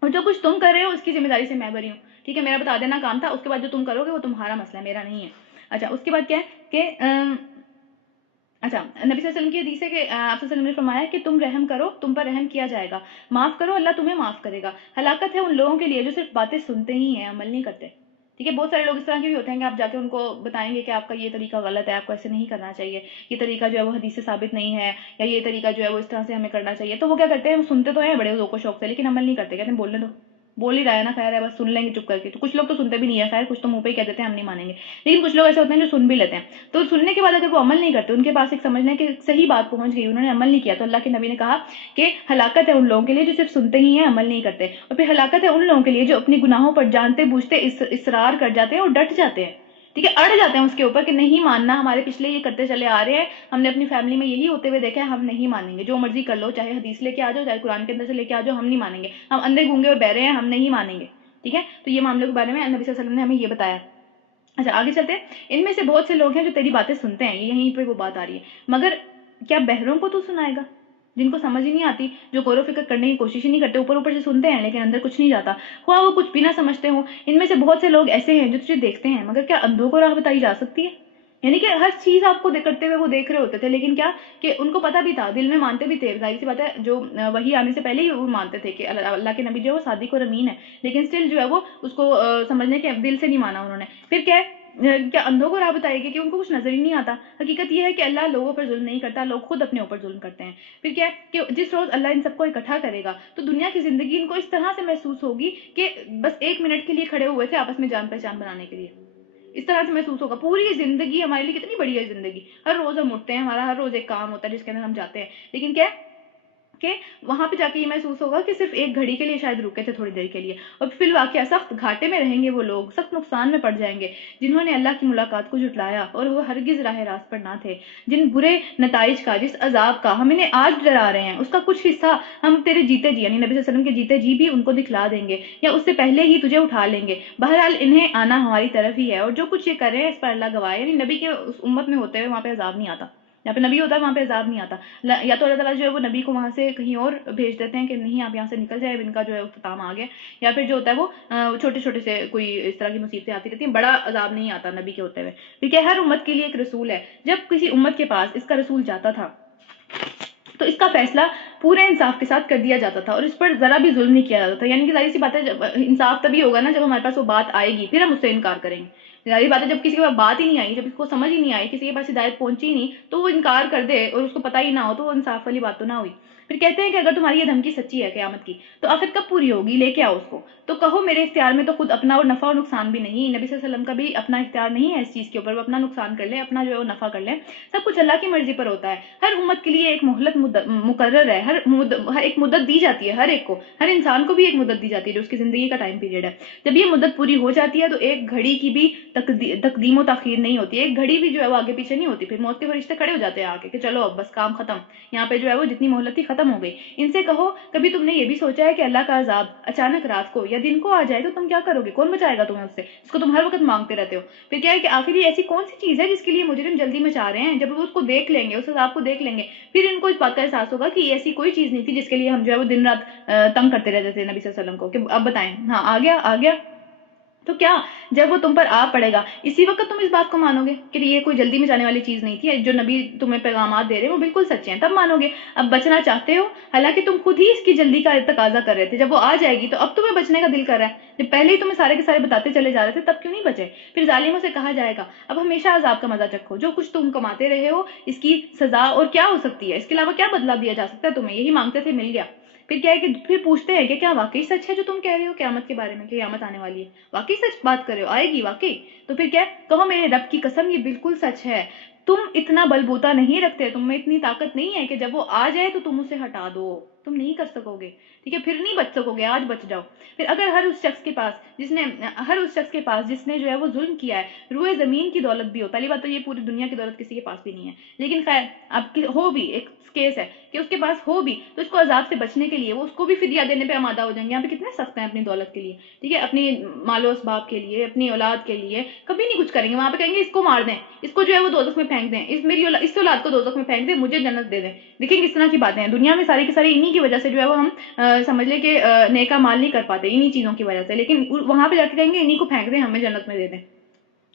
اور جو کچھ تم کر رہے ہو اس کی ذمہ داری سے میں بری ہوں. ٹھیک ہے، میرا بتا دینا کام تھا، اس کے بعد جو تم کرو گے وہ تمہارا مسئلہ ہے، میرا نہیں ہے. اچھا، اس کے بعد کیا ہے کہ اچھا نبی صلی اللہ علیہ وسلم کی حدیث ہے کہ آپ صلی اللہ علیہ وسلم نے فرمایا کہ تم رحم کرو تم پر رحم کیا جائے گا، معاف کرو اللہ تمہیں معاف کرے گا. ہلاکت ہے ان لوگوں کے لیے جو صرف باتیں سنتے ہی ہیں، عمل نہیں کرتے. ٹھیک ہے، بہت سارے لوگ اس طرح کے بھی ہوتے ہیں کہ آپ جا کے ان کو بتائیں گے کہ آپ کا یہ طریقہ غلط ہے، آپ کو ایسے نہیں کرنا چاہیے، یہ طریقہ جو ہے وہ حدیث سے ثابت نہیں ہے، یا یہ طریقہ جو ہے وہ اس طرح سے ہمیں کرنا چاہیے. تو وہ کیا کرتے ہیں، وہ سنتے تو ہیں بڑے ذوق و شوق سے لیکن عمل نہیں کرتے. کہتے ہیں بولنے دو، بول ہی رہا ہے نا، خیر ہے بس سن لیں گے چپ کر کے. تو کچھ لوگ تو سنتے بھی نہیں ہے، خیر کچھ تو منہ پہ ہی کہہ دیتے ہیں ہم نہیں مانیں گے. لیکن کچھ لوگ ایسے ہوتے ہیں جو سن بھی لیتے ہیں. تو سننے کے بعد اگر وہ عمل نہیں کرتے، ان کے پاس ایک سمجھنا ہے کہ صحیح بات پہنچ گئی، انہوں نے عمل نہیں کیا، تو اللہ کے نبی نے کہا کہ ہلاکت ہے ان لوگوں کے لیے جو صرف سنتے ہی ہیں عمل نہیں کرتے. اور پھر ہلاکت ہے ان لوگوں کے لیے جو اپنی گناہوں پر جانتے بوجھتے اصرار کر جاتے ہیں اور ڈٹ جاتے ہیں. ٹھیک ہے، اڑ جاتے ہیں اس کے اوپر کہ نہیں ماننا، ہمارے پچھلے یہ کرتے چلے آ رہے ہیں، ہم نے اپنی فیملی میں یہی ہوتے ہوئے دیکھا ہے، ہم نہیں مانیں گے، جو مرضی کر لو، چاہے حدیث لے کے آ جاؤ، چاہے قرآن کے اندر سے لے کے آ جاؤ، ہم نہیں مانیں گے، ہم اندھے گونگے اور بہرے ہیں، ہم نہیں مانیں گے. ٹھیک ہے، تو یہ معاملے کے بارے میں نبی صلی اللہ علیہ وسلم نے ہمیں یہ بتایا. اچھا آگے چلتے ہیں. ان میں سے بہت سے لوگ ہیں جو تیری باتیں سنتے ہیں، یہیں پہ وہ بات آ رہی ہے، مگر کیا بہروں کو تو سنائے گا، جن کو سمجھ ہی نہیں آتی، جو غور و فکر کرنے کی کوشش ہی نہیں کرتے، اوپر اوپر سے سنتے ہیں لیکن اندر کچھ نہیں جاتا، خواہ وہ کچھ بھی نہ سمجھتے ہوں. ان میں سے بہت سے لوگ ایسے ہیں جو تجھے دیکھتے ہیں، مگر کیا اندھوں کو راہ بتائی جا سکتی ہے. یعنی کہ ہر چیز آپ کو کرتے ہوئے وہ دیکھ رہے ہوتے تھے، لیکن کیا کہ ان کو پتہ بھی تھا، دل میں مانتے بھی تھے. ظاہر سی بات ہے جو وحی آنے سے پہلے ہی وہ مانتے تھے کہ اللہ کے نبی جو ہے وہ صادق اور امین ہے، لیکن اسٹل جو ہے وہ اس کو سمجھنے کے دل سے نہیں مانا انہوں نے. پھر کیا ہے، کیا اندھوں کو راہ بتائے گی کہ ان کو کچھ نظر ہی نہیں آتا. حقیقت یہ ہے کہ اللہ لوگوں پر ظلم نہیں کرتا، لوگ خود اپنے اوپر ظلم کرتے ہیں. پھر کیا ہے کہ جس روز اللہ ان سب کو اکٹھا کرے گا تو دنیا کی زندگی ان کو اس طرح سے محسوس ہوگی کہ بس ایک منٹ کے لیے کھڑے ہوئے تھے آپس میں جان پہچان بنانے کے لیے. اس طرح سے محسوس ہوگا. پوری زندگی ہمارے لیے کتنی بڑی ہے زندگی، ہر روز ہم اٹھتے ہیں، ہمارا ہر روز ایک کام ہوتا ہے جس کے اندر ہم جاتے ہیں، لیکن کیا کہ وہاں پہ جا کے یہ محسوس ہوگا کہ صرف ایک گھڑی کے لیے شاید رکے تھے، تھوڑی دیر کے لیے. اور پھر الواقعہ سخت گھاٹے میں رہیں گے وہ لوگ، سخت نقصان میں پڑ جائیں گے جنہوں نے اللہ کی ملاقات کو جھٹلایا اور وہ ہرگز راہ راست پر نہ تھے. جن برے نتائج کا، جس عذاب کا ہم انہیں آج ڈرا رہے ہیں، اس کا کچھ حصہ ہم تیرے جیتے جی، یعنی نبی صلی اللہ علیہ وسلم کے جیتے جی بھی ان کو دکھلا دیں گے، یا اس سے پہلے ہی تجھے اٹھا لیں گے. بہرحال انہیں آنا ہماری طرف ہی ہے، اور جو کچھ یہ کر رہے ہیں اس پر اللہ گواہ ہے. یعنی نبی کے اس امت میں ہوتے ہوئے وہاں پہ عذاب نہیں آتا، یہاں پہ نبی ہوتا ہے وہاں پہ عذاب نہیں آتا. یا تو اللہ تعالیٰ جو ہے وہ نبی کو وہاں سے کہیں اور بھیج دیتے ہیں کہ نہیں آپ یہاں سے نکل جائے، ان کا جو ہے اختتام آ گیا، یا پھر جو ہوتا ہے وہ چھوٹے چھوٹے سے کوئی اس طرح کی مصیبتیں آتی رہتی ہیں، بڑا عذاب نہیں آتا نبی کے ہوتے ہوئے. کیونکہ ہر امت کے لیے ایک رسول ہے. جب کسی امت کے پاس اس کا رسول جاتا تھا تو اس کا فیصلہ پورے انصاف کے ساتھ کر دیا جاتا تھا اور اس پر ذرا بھی ظلم نہیں کیا جاتا تھا. یعنی کہ ظاہر سی بات ہے جب انصاف تبھی ہوگا نا جب ہمارے پاس وہ بات آئے گی، پھر ہم اس سے انکار کریں گے. ظاہر بات ہے جب کسی کے پاس بات ہی نہیں آئی، جب اس کو سمجھ ہی نہیں آئی، کسی کے پاس ہدایت پہنچی ہی نہیں، تو وہ انکار کر دے اور اس کو پتہ ہی نہ ہو، تو وہ انصاف والی بات تو نہ ہوئی. پھر کہتے ہیں کہ اگر تمہاری یہ دھمکی سچی ہے قیامت کی تو آخر کب پوری ہوگی، لے کے آؤ اس کو. تو کہو میرے اختیار میں تو خود اپنا اور نفع اور نقصان بھی نہیں. نبی صلی اللہ علیہ وسلم کا بھی اپنا اختیار نہیں ہے اس چیز کے اوپر، وہ اپنا نقصان کر لیں، اپنا جو ہے وہ نفع کر لیں. سب کچھ اللہ کی مرضی پر ہوتا ہے. ہر امت کے لیے ایک مہلت مقرر ہے، ہر ایک مدت دی جاتی ہے، ہر ایک کو، ہر انسان کو بھی ایک مدت دی جاتی ہے جو اس کی زندگی کا ٹائم پیریڈ ہے. جب یہ مدت پوری ہو جاتی ہے تو ایک گھڑی کی بھی تقدیم و تاخیر نہیں ہوتی، ایک گھڑی بھی جو ہے وہ آگے پیچھے نہیں ہوتی. پھر موت کے فرشتے کھڑے ہو جاتے ہیں آ کے کہ چلو اب بس کام ختم، یہاں پہ جو ہے وہ جتنی مہلت تھی ختم ہو گئی. ان سے کہو کبھی تم نے یہ بھی سوچا ہے کہ اللہ کا عذاب اچانک رات کو یا دن کو آ جائے تو تم کیا کرو گے، کون بچائے گا تمہیں اس سے جس کو تم ہر وقت مانگتے رہتے ہو. پھر کیا ہے کہ آخر یہ ایسی کون سی چیز ہے جس کے لیے مجرم جلدی میں چاہ رہے ہیں. جب وہ اس کو دیکھ لیں گے، اس عذاب کو دیکھ لیں گے، پھر ان کو اس بات کا احساس ہوگا کہ ایسی کوئی چیز نہیں تھی جس کے لیے ہم جو ہے وہ دن رات تنگ کرتے رہتے تھے نبی صلی اللہ علیہ وسلم کو کہ اب بتائیں. ہاں آ گیا تو کیا جب وہ تم پر آ پڑے گا اسی وقت تم اس بات کو مانو گے کہ یہ کوئی جلدی میں جانے والی چیز نہیں تھی، جو نبی تمہیں پیغامات دے رہے ہیں وہ بالکل سچے ہیں، تب مانو گے۔ اب بچنا چاہتے ہو، حالانکہ تم خود ہی اس کی جلدی کا تقاضا کر رہے تھے، جب وہ آ جائے گی تو اب تمہیں بچنے کا دل کر رہا ہے، جب پہلے ہی تمہیں سارے کے سارے بتاتے چلے جا رہے تھے تب کیوں نہیں بچے؟ پھر ظالموں سے کہا جائے گا اب ہمیشہ عذاب کا مزہ چکھو، جو کچھ تم کماتے رہے ہو اس کی سزا اور کیا ہو سکتی ہے، اس کے علاوہ کیا بدلہ دیا جا سکتا ہے تمہیں، یہی مانگتے تھے مل گیا۔ پھر کیا ہے کہ پھر پوچھتے ہیں کہ کیا واقعی سچ ہے جو تم کہہ رہے ہو قیامت کے بارے میں، کہ قیامت آنے والی ہے، واقعی سچ بات کر رہے ہو، آئے گی واقعی؟ تو پھر کیا کہو میرے رب کی قسم یہ بالکل سچ ہے، تم اتنا بل بوتا نہیں رکھتے، تم میں اتنی طاقت نہیں ہے کہ جب وہ آ جائے تو تم اسے ہٹا دو، تم نہیں کر سکو گے، ٹھیک ہے، پھر نہیں بچ سکو گے، آج بچ جاؤ۔ پھر اگر ہر اس شخص کے پاس جس نے جو ہے وہ ظلم کیا ہے روئے زمین کی دولت بھی ہو، پہلی بات تو یہ پوری دنیا کی دولت کسی کے پاس بھی نہیں ہے، لیکن خیر اب ہو بھی ایک کیس ہے کہ اس کے پاس ہو بھی تو اس کو عذاب سے بچنے کے لیے وہ اس کو بھی فدیہ دینے پہ آمادہ ہو جائیں گے۔ یہاں پہ کتنے سخت ہیں اپنی دولت کے لیے، ٹھیک ہے، اپنی مال و اسباب کے لیے، اپنی اولاد کے لیے کبھی نہیں کچھ کریں گے، وہاں پہ کہیں گے اس کو مار دیں، اس کو جو ہے وہ دوزخ میں پھینک دیں، اس اولاد کو دوزخ میں پھینک دیں، مجھے جنت دے دیں۔ دیکھیں کس طرح کی باتیں ہیں، دنیا میں ساری کی ساری انہی کی وجہ سے جو ہے وہ ہم سمجھ لیں کہ نیکا مال نہیں کر پاتے انہی چیزوں کی وجہ سے، لیکن وہاں پہ جا کے کہیں گے انہی کو پھینک دیں، ہمیں جنت میں دے دیں،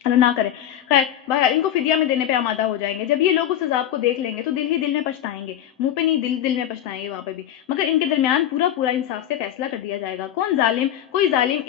اللہ نہ کرے۔ خیر بہرحال ان کو فدیہ میں دینے پہ آمادہ ہو جائیں گے، جب یہ لوگ اس عذاب کو دیکھ لیں گے تو دل ہی دل میں پچھتائیں گے، منہ پہ نہیں دل میں پچھتائیں گے وہاں پہ بھی، مگر ان کے درمیان پورا انصاف سے فیصلہ کر دیا جائے گا۔ کون ظالم، کوئی ظالم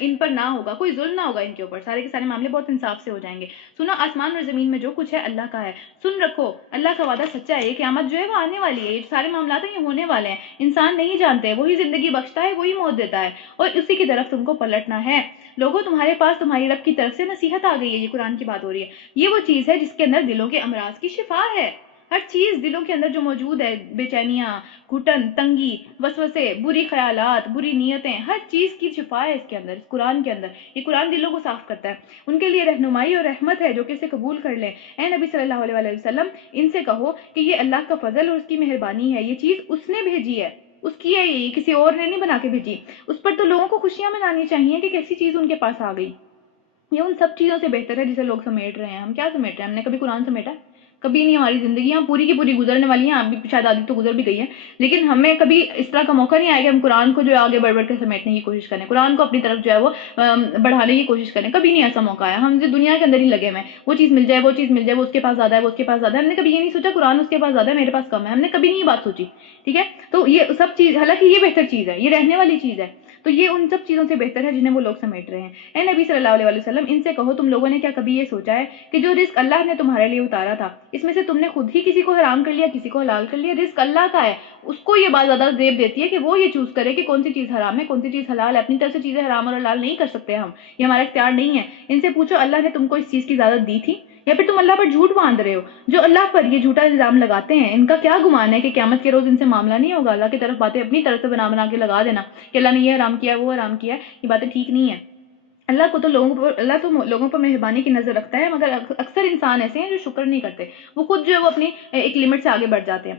ان پر نہ ہوگا، کوئی ظلم نہ ہوگا ان کے اوپر، سارے کے سارے معاملے بہت انصاف سے ہو جائیں گے۔ سنو آسمان اور زمین میں جو کچھ ہے اللہ کا ہے، سن رکھو اللہ کا وعدہ سچا ہے، یہ قیامت جو ہے وہ آنے والی ہے، یہ سارے معاملات ہیں یہ ہونے والے ہیں، انسان نہیں جانتے، وہی زندگی بخشتا ہے وہی موت دیتا ہے اور اسی کی طرف تم کو پلٹنا ہے۔ لوگوں تمہارے پاس تمہاری رب کی طرف سے نصیحت آ گئی ہے، یہ قرآن کی بات ہو رہی ہے، یہ وہ چیز ہے جس کے اندر دلوں کے امراض کی شفا ہے، ہر چیز دلوں کے اندر جو موجود ہے، بے چینیاں، گھٹن، تنگی، وسوسے، بری خیالات، بری نیتیں، ہر چیز کی شفا ہے اس کے اندر، اس قرآن کے اندر، یہ قرآن دلوں کو صاف کرتا ہے، ان کے لیے رہنمائی اور رحمت ہے جو کہ اسے قبول کر لیں۔ اے نبی صلی اللہ علیہ وسلم ان سے کہو کہ یہ اللہ کا فضل اور اس کی مہربانی ہے، یہ چیز اس نے بھیجی ہے، اس کی ہے، یہ کسی اور نے نہیں بنا کے بھیجی، اس پر تو لوگوں کو خوشیاں منانی چاہیے کہ کیسی چیز ان کے پاس آ گئی، یہ ان سب چیزوں سے بہتر ہے جسے لوگ سمیٹ رہے ہیں۔ ہم کیا سمیٹ رہے ہیں؟ ہم نے کبھی قرآن سمیٹا؟ کبھی نہیں، ہماری زندگیاں پوری کی پوری گزرنے والی ہیں، آپ بھی شاید آدھی تو گزر بھی گئی ہے، لیکن ہمیں کبھی اس طرح کا موقع نہیں آیا کہ ہم قرآن کو جو ہے آگے بڑھ کے سمیٹنے کی کوشش کریں، قرآن کو اپنی طرف جو ہے وہ بڑھانے کی کوشش کریں، کبھی نہیں ایسا موقع آیا، ہم جو دنیا کے اندر ہی لگے ہوئے ہیں، وہ چیز مل جائے، وہ چیز مل جائے، وہ اس کے پاس زیادہ ہے، وہ اس کے پاس زیادہ ہے، ہم نے کبھی یہ نہیں سوچا قرآن اس کے پاس زیادہ ہے میرے پاس کم ہے، ہم نے کبھی نہیں یہ بات سوچی، ٹھیک ہے؟ تو یہ سب چیز، حالانکہ یہ بہتر چیز ہے، یہ رہنے والی چیز ہے، تو یہ ان سب چیزوں سے بہتر ہے جنہیں وہ لوگ سمیٹ رہے ہیں۔ اے نبی صلی اللہ علیہ وسلم ان سے کہو تم لوگوں نے کیا کبھی یہ سوچا ہے کہ جو رزق اللہ نے تمہارے لیے اتارا تھا اس میں سے تم نے خود ہی کسی کو حرام کر لیا، کسی کو حلال کر لیا؟ رزق اللہ کا ہے، اس کو یہ بات زیادہ زیب دیتی ہے کہ وہ یہ چوز کرے کہ کون سی چیز حرام ہے کون سی چیز حلال ہے، اپنی طرف سے چیزیں حرام اور حلال نہیں کر سکتے ہم، یہ ہمارا اختیار نہیں ہے۔ ان سے پوچھو اللہ نے تم کو اس چیز کی اجازت دی تھی یا پھر تم اللہ پر جھوٹ باندھ رہے ہو؟ جو اللہ پر یہ جھوٹا الزام لگاتے ہیں ان کا کیا گمان ہے کہ قیامت کے روز ان سے معاملہ نہیں ہوگا؟ اللہ کی طرف باتیں اپنی طرف سے بنا کے لگا دینا کہ اللہ نے یہ حرام کیا ہے وہ حرام کیا ہے، یہ باتیں ٹھیک نہیں ہے۔ اللہ تو لوگوں پر مہربانی کی نظر رکھتا ہے، مگر اکثر انسان ایسے ہیں جو شکر نہیں کرتے، وہ خود جو ہے وہ اپنی ایک لمٹ سے آگے بڑھ جاتے ہیں۔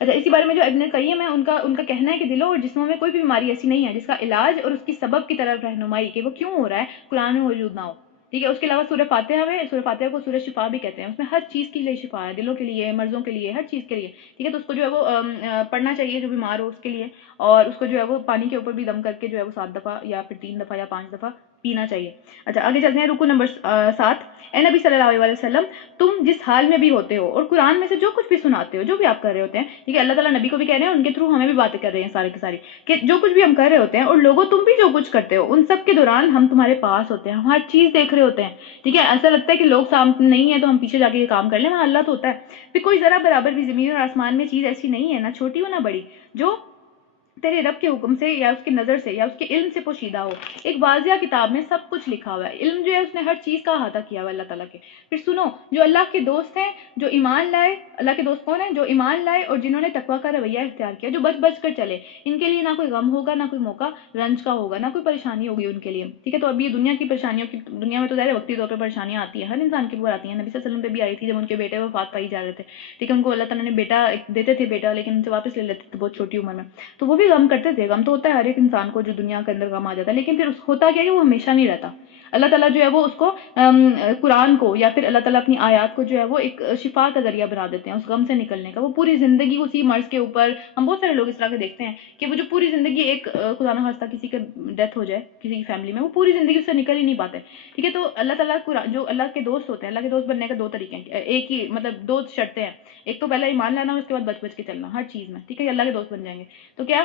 اچھا اسی بارے میں جو ابن قیم ہے ان کا کہنا ہے کہ دلوں اور جسموں میں کوئی بھی بیماری ایسی نہیں ہے جس کا علاج اور اس کی سبب کی طرف رہنمائی کہ وہ کیوں ہو رہا ہے قرآن میں موجود نہ ہو، ٹھیک ہے؟ اس کے علاوہ سورہ فاتحہ کو سورہ شفا بھی کہتے ہیں، اس میں ہر چیز کے لیے شفا ہے، دلوں کے لیے، مرضوں کے لیے، ہر چیز کے لیے، ٹھیک ہے؟ تو اس کو جو ہے وہ پڑھنا چاہیے جو بیمار ہو اس کے لیے، اور اس کو جو ہے وہ پانی کے اوپر بھی دم کر کے جو ہے وہ 7 دفعہ یا پھر 3 دفعہ یا 5 دفعہ پینا چاہیے۔ اچھا آگے چلتے ہیں، رکو نمبر 7۔ اے نبی صلی اللہ علیہ وسلم تم جس حال میں بھی ہوتے ہو اور قرآن میں سے جو کچھ بھی سناتے ہو، جو بھی آپ کر رہے ہوتے ہیں، ٹھیک ہے؟ اللہ تعالیٰ نبی کو بھی کہہ رہے ہیں، ان کے تھرو ہمیں بھی باتیں کر رہے ہیں سارے کے سارے، کہ جو کچھ بھی ہم کر رہے ہوتے ہیں اور لوگوں تم بھی جو کچھ کرتے ہو ان سب کے دوران ہم تمہارے پاس ہوتے ہیں، ہم ہر چیز دیکھ رہے ہوتے ہیں، ٹھیک ہے؟ ایسا لگتا ہے کہ لوگ سامنے نہیں ہیں تو ہم پیچھے جا کے یہ کام کر لیں، وہاں اللہ تو ہوتا ہے۔ پھر کوئی ذرا برابر بھی زمین اور آسمان میں چیز ایسی نہیں ہے، نہ چھوٹی ہو نہ بڑی، جو تیرے رب کے حکم سے یا اس کی نظر سے یا اس کے علم سے پوشیدہ ہو۔ ایک واضح کتاب میں سب کچھ لکھا ہوا ہے، علم جو ہے اس نے ہر چیز کا احاطہ کیا ہوا ہے اللہ تعالیٰ کے۔ پھر سنو جو اللہ کے دوست ہیں، جو ایمان لائے، اللہ کے دوست کون ہیں؟ جو ایمان لائے اور جنہوں نے تقویٰ کا رویہ اختیار کیا، جو بچ کر چلے، ان کے لیے نہ کوئی غم ہوگا، نہ کوئی موقع رنج کا ہوگا، نہ کوئی پریشانی ہوگی ان کے لیے، ٹھیک ہے؟ تو ابھی یہ دنیا کی پریشانیوں کی، دنیا میں تو ظاہر وقتی طور پہ پریشانیاں آتی ہیں، ہر انسان کے اوپر آتی ہیں، نبی صلی اللہ علیہ وسلم پہ بھی آئی تھی جب ان کے بیٹے وفات پائی جا رہے تھے، ٹھیک ہے؟ ان کو اللہ تعالیٰ نے بیٹا دیتے تھے بیٹا، لیکن ان سے واپس لے لیتے تھے بہت چھوٹی عمر میں، تو وہ بھی غم کرتے تھے، غم تو ہوتا ہے ہر ایک انسان کو جو دنیا کے اندر غم آ جاتا ہے، لیکن پھر ہوتا کیا کہ وہ ہمیشہ نہیں رہتا، اللہ تعالیٰ جو ہے وہ اس کو قرآن کو یا پھر اللہ تعالیٰ اپنی آیات کو جو ہے وہ ایک شفا کا ذریعہ بنا دیتے ہیں اس غم سے نکلنے کا. وہ پوری زندگی اسی مرض کے اوپر, ہم بہت سارے لوگ اس طرح کے دیکھتے ہیں کہ وہ جو پوری زندگی ایک خدا نہ خواستہ کسی کا ڈیتھ ہو جائے کسی کی فیملی میں, وہ پوری زندگی اس سے نکل ہی نہیں پاتے. ٹھیک ہے, تو اللہ تعالیٰ جو اللہ کے دوست ہوتے ہیں, اللہ کے دوست بننے کا دو طریقے ہیں, ایک ہی مطلب دو شرطیں ہیں. ایک تو پہلا ایمان لانا, اس کے بعد بچ بچ کے چلنا ہر چیز میں. ٹھیک ہے, اللہ کے دوست بن جائیں گے تو کیا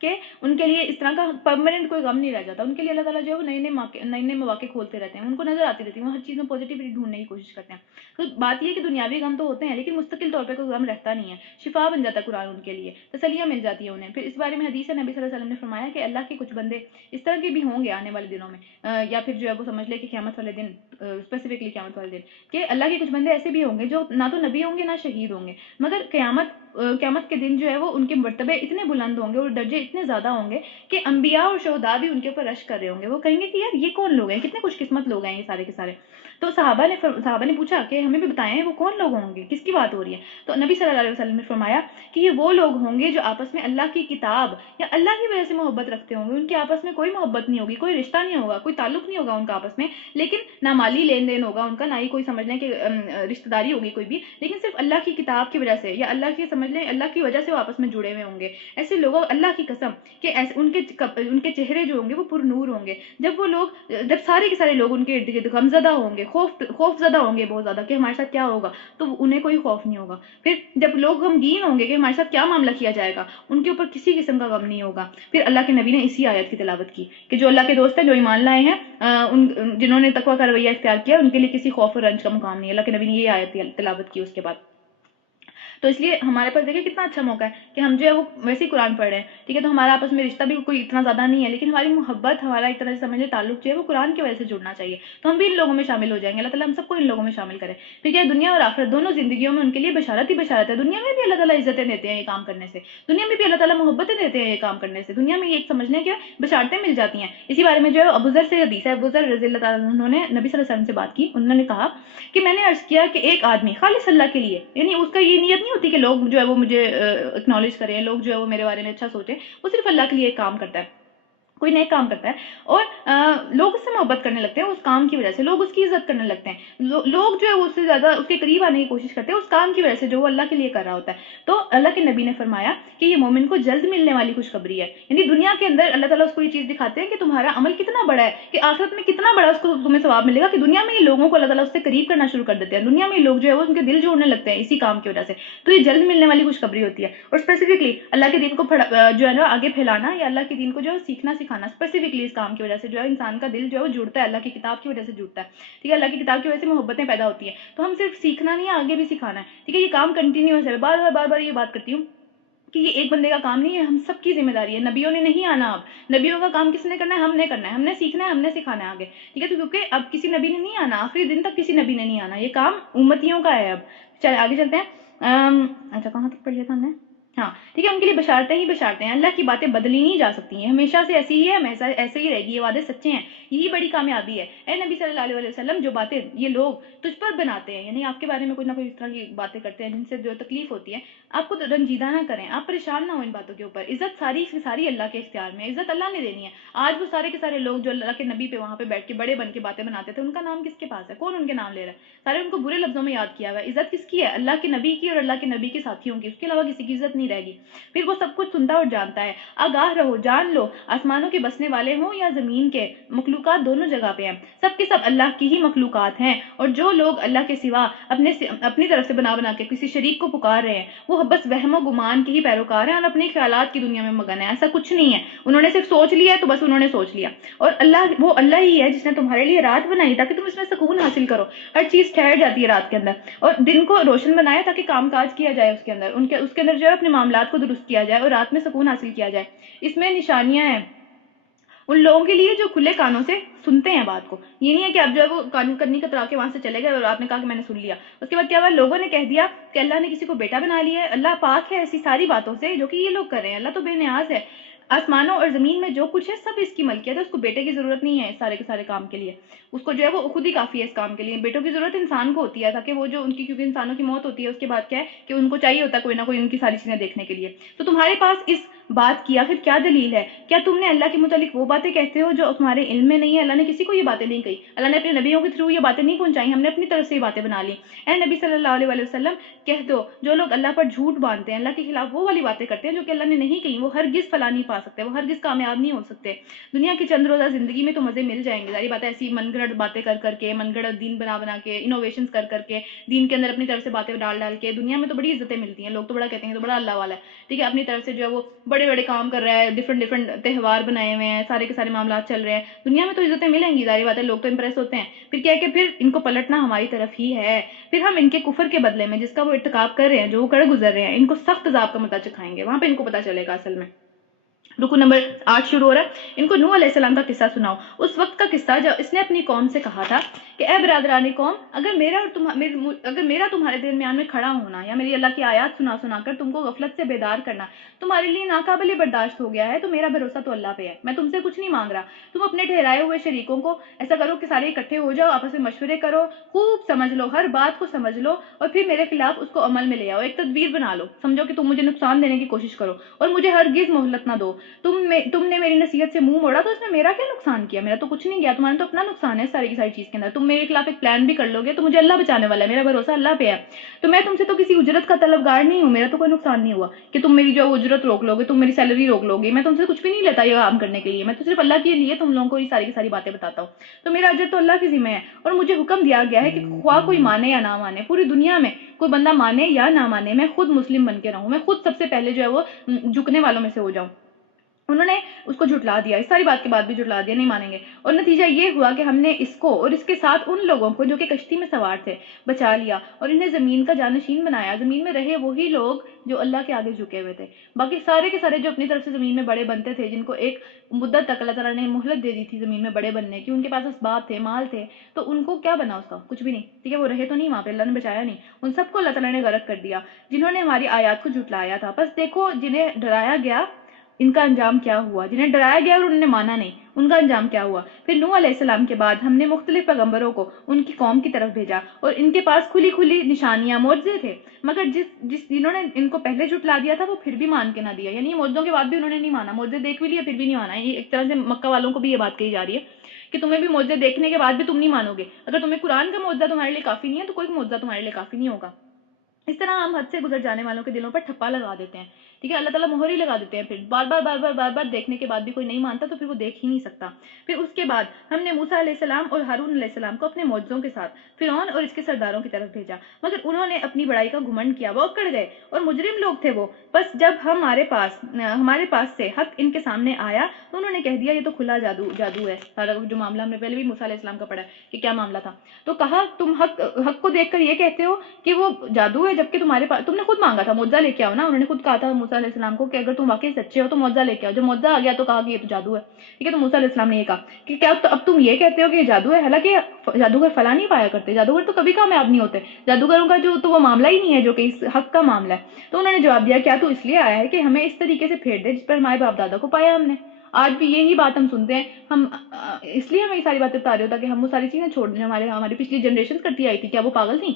کہ ان کے لیے اس طرح کا پرماننٹ کوئی غم نہیں رہ جاتا. ان کے لیے اللہ تعالیٰ جو ہے وہ نئے نئے مواقع کھولتے رہتے ہیں, ان کو نظر آتی رہتی ہے, وہ ہر چیز میں پازیٹیوٹی ڈھونڈنے کی کوشش کرتے ہیں. تو بات یہ ہے کہ دنیاوی غم تو ہوتے ہیں لیکن مستقل طور پہ کوئی غم رہتا نہیں ہے. شفا بن جاتا ہے قرآن ان کے لیے, تسلیاں مل جاتی ہیں انہیں. پھر اس بارے میں حدیث ہے, نبی صلی اللہ علیہ وسلم نے فرمایا کہ اللہ کے کچھ بندے اس طرح کے بھی ہوں گے آنے والے دنوں میں, یا پھر جو ہے وہ سمجھ لے کہ قیامت والے دن, اسپیسیفکلی قیامت والے دن, کہ اللہ کے کچھ بندے ایسے بھی ہوں گے جو نہ تو نبی ہوں گے نہ شہید ہوں گے, مگر قیامت کے دن جو ہے وہ ان کے مرتبے اتنے بلند ہوں گے اور درجے اتنے زیادہ ہوں گے کہ انبیاء اور شہداء بھی ان کے اوپر رش کر رہے ہوں گے. وہ کہیں گے کہ یار یہ کون لوگ ہیں, کتنے خوش قسمت لوگ ہیں یہ سارے کے سارے. تو صحابہ نے پوچھا کہ ہمیں بھی بتائیں وہ کون لوگ ہوں گے, کس کی بات ہو رہی ہے. تو نبی صلی اللہ علیہ وسلم نے فرمایا کہ یہ وہ لوگ ہوں گے جو آپس میں اللہ کی کتاب یا اللہ کی وجہ سے محبت رکھتے ہوں گے. ان کے آپس میں کوئی محبت نہیں ہوگی, کوئی رشتہ نہیں ہوگا, کوئی تعلق نہیں ہوگا ان کا آپس میں, لیکن نہ مالی لین دین ہوگا ان کا, نہ ہی کوئی سمجھ لیں کہ رشتہ داری ہوگی کوئی بھی, لیکن صرف اللہ کی کتاب کی وجہ سے یا اللہ کی سمجھ لیں اللہ کی وجہ سے وہ آپس میں جڑے ہوئے ہوں گے. ایسے لوگوں اللہ کی قسم کہ ان کے چہرے جو ہوں گے وہ پر نور ہوں گے. جب سارے کے سارے لوگ ان کے ارد گرد غمزدہ ہوں گے, خوف زدہ ہوں گے بہت زیادہ کہ ہمارے ساتھ کیا ہوگا, تو انہیں کوئی خوف نہیں ہوگا. پھر جب لوگ غمگین ہوں گے کہ ہمارے ساتھ کیا معاملہ کیا جائے گا, ان کے اوپر کسی قسم کا غم نہیں ہوگا. پھر اللہ کے نبی نے اسی آیت کی تلاوت کی کہ جو اللہ کے دوست ہیں, جو ایمان لائے ہیں, جنہوں نے تقویٰ کا رویہ اختیار کیا, ان کے لیے کسی خوف اور رنج کا مقام نہیں ہے. اللہ کے نبی نے یہ آیت تلاوت کی اس کے بعد. تو اس لیے ہمارے پاس دیکھیں کتنا اچھا موقع ہے کہ ہم جو ہے وہ ویسے ہی قرآن پڑھ رہے ہیں. ٹھیک ہے, تو ہمارا آپس میں رشتہ بھی کوئی اتنا زیادہ نہیں ہے, لیکن ہماری محبت, ہمارا ایک طرح سے سمجھ لیں تعلق جو ہے وہ قرآن کی وجہ سے جڑنا چاہیے. تو ہم بھی ان لوگوں میں شامل ہو جائیں گے. اللہ تعالیٰ ہم سب کو ان لوگوں میں شامل کرے. ٹھیک ہے, دنیا اور آخرت دونوں زندگیوں میں ان کے لیے بشارت ہی بشارت ہے. دنیا میں بھی اللہ تعالیٰ عزتیں دیتے ہیں یہ کام کرنے سے, دنیا میں بھی اللہ تعالیٰ محبتیں دیتے ہیں یہ کام کرنے سے. دنیا میں یہ ایک سمجھ لیں کہ بشارتیں مل جاتی ہیں. اسی بارے میں جو ہے ابو ذر سے حدیث ہے, ابو ذر رضی اللہ تعالیٰ عنہ نے نبی صلی اللہ علیہ وسلم سے بات کی. انہوں نے کہا کہ میں نے عرض کیا کہ ایک آدمی خالص اللہ کے لیے, یعنی اس کا یہ نیت نہیں ہوتی کہ لوگ جو ہے وہ مجھے اکنالج کریں, لوگ جو ہے وہ میرے بارے میں اچھا سوچیں, وہ صرف اللہ کے لیے ایک کام کرتا ہے, کوئی نیک کام کرتا ہے, اور لوگ اس سے محبت کرنے لگتے ہیں اس کام کی وجہ سے, لوگ اس کی عزت کرنے لگتے ہیں, لوگ جو ہے اس سے زیادہ اس کے قریب آنے کی کوشش کرتے ہیں اس کام کی وجہ سے جو وہ اللہ کے لیے کر رہا ہوتا ہے. تو اللہ کے نبی نے فرمایا کہ یہ مومن کو جلد ملنے والی خوشخبری ہے. یعنی دنیا کے اندر اللہ تعالیٰ اس کو یہ چیز دکھاتے ہیں کہ تمہارا عمل کتنا بڑا ہے, کہ آخرت میں کتنا بڑا اس کو تمہیں ثواب ملے گا, کہ دنیا میں یہ لوگوں کو اللہ تعالیٰ اس سے قریب کرنا شروع کر دیتے ہیں. دنیا میں لوگ جو ہے وہ ان کے دل جوڑنے لگتے ہیں اسی کام کی وجہ سے. تو یہ جلد ملنے والی خوشخبری ہوتی ہے. اور اسپیسیفکلی اللہ کے دین کو جو ہے نا آگے پھیلانا, یا اللہ کے دین کو جو ہے سیکھنا سکھانا, اسپیسیفکلی اس کام کی وجہ سے جو ہے انسان کا دل جو ہے وہ جڑتا ہے, اللہ کی کتاب کی وجہ سے جڑتا ہے. ٹھیک ہے, اللہ کی کتاب کی وجہ سے محبتیں پیدا ہوتی ہیں. تو ہم صرف سیکھنا نہیں ہے, آگے بھی سکھانا ہے. ٹھیک ہے, یہ کام کنٹینیوس ہے. بار بار یہ بات کرتی ہوں کہ یہ ایک بندے کا کام نہیں ہے, ہم سب کی ذمہ داری ہے. نبیوں نے نہیں آنا, اب نبیوں کا کام کس نے کرنا ہے, ہم نے کرنا ہے, ہم نے سیکھنا ہے, ہم نے سکھانا ہے آگے. ٹھیک ہے, تو کیونکہ اب کسی نبی نے نہیں آنا, آخری دن تک کسی نبی نے نہیں آنا, یہ کام امتیوں کا ہے. اب چلے آگے چلتے ہیں. اچھا کہاں تک پڑھ لیا تھا ہم نے, ہاں ٹھیک ہے, ان کے لیے بشارتیں ہی بشارتیں ہیں. اللہ کی باتیں بدلی نہیں جا سکتی ہیں, ہمیشہ سے ایسی ہی ہے, ہمیشہ ایسے ہی رہے گی. یہ وعدے سچے ہیں, یہی بڑی کامیابی ہے. اے نبی صلی اللہ علیہ وسلم, جو باتیں یہ لوگ تجھ پر بناتے ہیں, یعنی آپ کے بارے میں کوئی نہ کوئی اس طرح کی باتیں کرتے ہیں جن سے جو تکلیف ہوتی ہے, آپ کو رنجیدہ نہ کریں, آپ پریشان نہ ہو ان باتوں کے اوپر. عزت ساری کی ساری اللہ کے اختیار میں, عزت اللہ نے دینی ہے. آج وہ سارے کے سارے لوگ جو اللہ کے نبی پہ وہاں پہ بیٹھ کے بڑے بن کے باتیں بناتے تھے, ان کا نام کس کے پاس ہے, کون ان کے نام لے رہا ہے, سارے ان کو برے لفظوں میں یاد کیا ہوا ہے. عزت کس کی ہے, اللہ کے نبی کی اور اللہ کے نبی کے ساتھیوں کی, اس کے علاوہ کسی کی عزت نہیں رہے گی. پھر وہ سب کچھ سنتا اور جانتا ہے. آگاہ رہو, جان لو, آسمانوں کے بسنے والے ہوں یا زمین کے, مخلوقات دونوں جگہ پہ ہیں, سب کے سب اللہ کی ہی مخلوقات ہیں. اور جو لوگ اللہ کے سوا اپنی طرف سے بنا کے کسی شریک کو پکار رہے ہیں, وہ بس وہم و گمان کے ہی پیروکار ہیں اور اپنے خیالات کی دنیا میں مگن ہیں. ایسا کچھ نہیں ہے, انہوں نے صرف سوچ لیا ہے تو بس انہوں نے سوچ لیا. اور وہ اللہ ہی ہے جس نے تمہارے لیے رات بنائی تاکہ تم اس میں سکون حاصل کرو. ہر چیز ٹھہر جاتی ہے رات کے اندر, اور دن کو روشن بنایا تاکہ کام کاج کیا جائے اس کے اندر, اس کے اندر جو ہے اپنے معاملات کو درست کیا جائے, اور رات میں سکون حاصل کیا جائے. اس میں نشانیاں ہیں ان لوگوں کے لیے جو کھلے کانوں سے سنتے ہیں بات کو. یہ نہیں ہے کہ آپ جو ہے وہ قانون کرنی کا کے وہاں سے چلے گئے اور آپ نے کہا کہ میں نے سن لیا. اس کے بعد کیا ہوا, لوگوں نے کہہ دیا کہ اللہ نے کسی کو بیٹا بنا لیا ہے. اللہ پاک ہے ایسی ساری باتوں سے جو کہ یہ لوگ کر رہے ہیں. اللہ تو بے نیاز ہے. آسمانوں اور زمین میں جو کچھ ہے سب اس کی ملکیت ہے. اس کو بیٹے کی ضرورت نہیں ہے اس سارے کے سارے کام کے لیے. اس کو جو ہے وہ خود ہی کافی ہے اس کام کے لیے. بیٹوں کی ضرورت انسان کو ہوتی ہے تاکہ وہ جو ان کی, کیونکہ انسانوں کی موت ہوتی ہے اس کے بعد کیا ہے کہ ان کو چاہیے ہوتا ہے کوئی نہ کوئی ان کی ساری چیزیں دیکھنے کے لیے. تو تمہارے پاس اس بات کیا، پھر کیا دلیل ہے؟ کیا تم نے اللہ کے متعلق وہ باتیں کہتے ہو جو تمہارے علم میں نہیں ہے؟ اللہ نے کسی کو یہ باتیں نہیں کہی، اللہ نے اپنے نبیوں کے تھرو یہ باتیں نہیں پہنچائی، ہم نے اپنی طرف سے یہ باتیں بنا لی۔ اے نبی صلی اللہ علیہ وسلم کہہ دو، جو لوگ اللہ پر جھوٹ باندھتے ہیں، اللہ کے خلاف وہ والی باتیں کرتے ہیں جو کہ اللہ نے نہیں کہی، وہ ہرگز فلاح نہیں پا سکتے، وہ ہرگز کامیاب نہیں ہو سکتے۔ دنیا کی چند روزہ زندگی میں تو مزے مل جائیں گے، ظاہر بات ہے، ایسی من گھڑت باتیں کر کر کے، من گھڑت دین بنا بنا کے، انوویشنز کر کر کے، دین کے اندر اپنی طرف سے باتیں ڈال ڈال کے، دنیا میں تو بڑی عزتیں ملتی ہیں، لوگ تو بڑا کہتے ہیں تو بڑا اللہ والا ہے، ٹھیک ہے، اپنی طرف سے جو ہے وہ بڑے بڑے کام کر رہا ہے، ڈفرنٹ تہوار بنائے ہوئے ہیں، سارے کے سارے معاملات چل رہے ہیں، دنیا میں تو عزتیں ملیں گی، ظاہر بات ہے، لوگ تو امپریس ہوتے ہیں، پھر کیا ہے کہ پھر ان کو پلٹنا ہماری طرف ہی ہے، پھر ہم ان کے کفر کے بدلے میں جس کا وہ ارتکاب کر رہے ہیں، جو وہ کر گزر رہے ہیں، ان کو سخت عذاب کا مزہ چکھائیں گے، وہاں پہ ان کو پتہ چلے گا اصل میں۔ رکو نمبر 8 شروع ہو رہا ہے، ان کو نوح علیہ السلام کا قصہ سناؤ، اس وقت کا قصہ جب اس نے اپنی قوم سے کہا تھا کہ اے برادران قوم، اگر میرا تمہارے درمیان میں کھڑا ہونا یا میری اللہ کی آیات سنا سنا کر تم کو غفلت سے بیدار کرنا تمہارے لیے ناقابل برداشت ہو گیا ہے تو میرا بھروسہ تو اللہ پہ ہے، میں تم سے کچھ نہیں مانگ رہا، تم اپنے ٹھہرائے ہوئے شریکوں کو ایسا کرو کہ سارے اکٹھے ہو جاؤ، آپس میں مشورے کرو، خوب سمجھ لو، ہر بات کو سمجھ لو، اور پھر میرے خلاف اس کو عمل میں لے آؤ، ایک تدبیر بنا لو، سمجھو کہ تم مجھے نقصان دینے کی کوشش کرو اور مجھے ہرگز مہلت نہ دو، تم نے میری نصیحت سے منہ موڑا تو اس میں میرا کیا نقصان کیا؟ میرا تو کچھ نہیں گیا، تمہارا تو اپنا نقصان ہے ساری کی ساری چیز کے اندر، تم میرے خلاف ایک پلان بھی کر لو گے تو مجھے اللہ بچانے والا ہے، میرا بھروسہ اللہ پہ ہے، تو میں تم سے تو کسی اجرت کا طلبگار نہیں ہوں، میرا تو کوئی نقصان نہیں ہوا کہ تم میری جو اجرت روک لو گے، تم میری سیلری روک لو گے، میں تم سے کچھ بھی نہیں لیتا یہ کام کرنے کے لیے، میں تو صرف اللہ کے لیے تم لوگوں کو یہ ساری کی ساری باتیں بتاتا ہوں، تو میرا اجر تو اللہ کی ذمہ ہے، اور مجھے حکم دیا گیا ہے کہ خواہ کوئی مانے یا نہ مانے، پوری دنیا میں کوئی بندہ مانے یا نہ مانے، میں خود مسلم بن کے رہوں، میں خود سب سے پہلے جو ہے وہ جھکنے والوں میں سے ہو جاؤں۔ انہوں نے اس کو جھٹلا دیا، اس ساری بات کے بعد بھی جھٹلا دیا، نہیں مانیں گے، اور نتیجہ یہ ہوا کہ ہم نے اس کو اور اس کے ساتھ ان لوگوں کو جو کہ کشتی میں سوار تھے بچا لیا اور انہیں زمین کا جانشین بنایا، زمین میں رہے وہی لوگ جو اللہ کے آگے جھکے ہوئے تھے، باقی سارے کے سارے جو اپنی طرف سے زمین میں بڑے بنتے تھے، جن کو ایک مدت تک اللہ تعالیٰ نے مہلت دے دی تھی زمین میں بڑے بننے کی، ان کے پاس اسباب تھے، مال تھے، تو ان کو کیا بنا اس کا؟ کچھ بھی نہیں، ٹھیک ہے، وہ رہے تو نہیں وہاں پہ، اللہ نے بچایا نہیں، ان سب کو اللہ تعالیٰ نے غرق کر دیا جنہوں نے ہماری آیات کو جھٹلایا تھا۔ بس دیکھو جنہیں ڈرایا گیا ان کا انجام کیا ہوا، جنہیں ڈرایا گیا اور انہوں نے مانا نہیں، ان کا انجام کیا ہوا۔ پھر نوح علیہ السلام کے بعد ہم نے مختلف پیغمبروں کو ان کی قوم کی طرف بھیجا اور ان کے پاس کھلی کھلی نشانیاں، معجزے تھے، مگر جنہوں نے ان کو پہلے جھٹلا دیا تھا وہ پھر بھی مان کے نہ دیا، یعنی معجزوں کے بعد بھی انہوں نے نہیں مانا، معجزے دیکھ بھی لیا پھر بھی نہیں مانا، یہ ایک طرح سے مکہ والوں کو بھی یہ بات کہی جا رہی ہے کہ تمہیں بھی معجزے دیکھنے کے بعد بھی تم نہیں مانو گے، اگر تمہیں قرآن کا معجزہ تمہارے لیے کافی نہیں ہے تو کوئی معجزہ تمہارے لیے کافی نہیں ہوگا۔ اس طرح ہم حد سے گزر جانے والوں کے دلوں پر ٹھپا لگا دیتے ہیں، ٹھیک ہے، اللہ تعالیٰ مہر ہی لگا دیتے ہیں، پھر بار بار دیکھنے کے بعد بھی کوئی نہیں مانتا تو پھر وہ دیکھ ہی نہیں سکتا۔ پھر اس کے بعد ہم نے موسیٰ علیہ السلام اور ہارون علیہ السلام کو اپنے معجزوں کے ساتھ فرعون اور اس کے سرداروں کی طرف بھیجا، مگر انہوں نے اپنی بڑائی کا گھمنڈ کیا، وہ اکڑ گئے اور مجرم لوگ تھے وہ، بس جب ہمارے پاس سے حق ان کے سامنے آیا تو انہوں نے کہہ دیا یہ تو کھلا جادو ہے، سارا جو معاملہ ہم نے پہلے بھی موسیٰ علیہ السلام کا پڑھا ہے کہ کیا معاملہ تھا، تو کہا تم حق کو دیکھ کر یہ کہتے ہو کہ وہ جادو ہے، جبکہ تمہارے پاس تم نے خود مانگا تھا معجزہ لے کے آؤ نا، انہوں نے خود کہا تھا موسیٰ علیہ السلام کو کہ اگر تم واقعی سچے ہو تو معجزہ لے کے آؤ، جب معجزہ آ گیا تو کہا کہ یہ تو جادو ہے، ٹھیک ہے، تو موسیٰ علیہ السلام نے یہ کہا کہ کیا اب تم یہ کہتے ہو کہ یہ جادو ہے، حالانکہ جادوگر فلاں نہیں پایا کرتے، جادوگر تو کبھی کامیاب نہیں ہوتے، جادوگروں کا جو تو وہ معاملہ ہی نہیں ہے جو کہ اس حق کا معاملہ ہے۔ تو انہوں نے جواب دیا کیا تو اس لیے آیا ہے کہ ہمیں اس طریقے سے پھیر دے جس پر ہمارے باپ دادا کو پایا ہم نے؟ آج بھی یہی بات ہم سنتے ہیں، ہم اس لیے ہمیں یہ ساری باتیں بتا رہے ہوتا کہ ہم وہ ساری چیزیں چھوڑ دیں ہماری پچھلی جنریشن کرتی آئی تھی، کیا وہ پاگل تھیں؟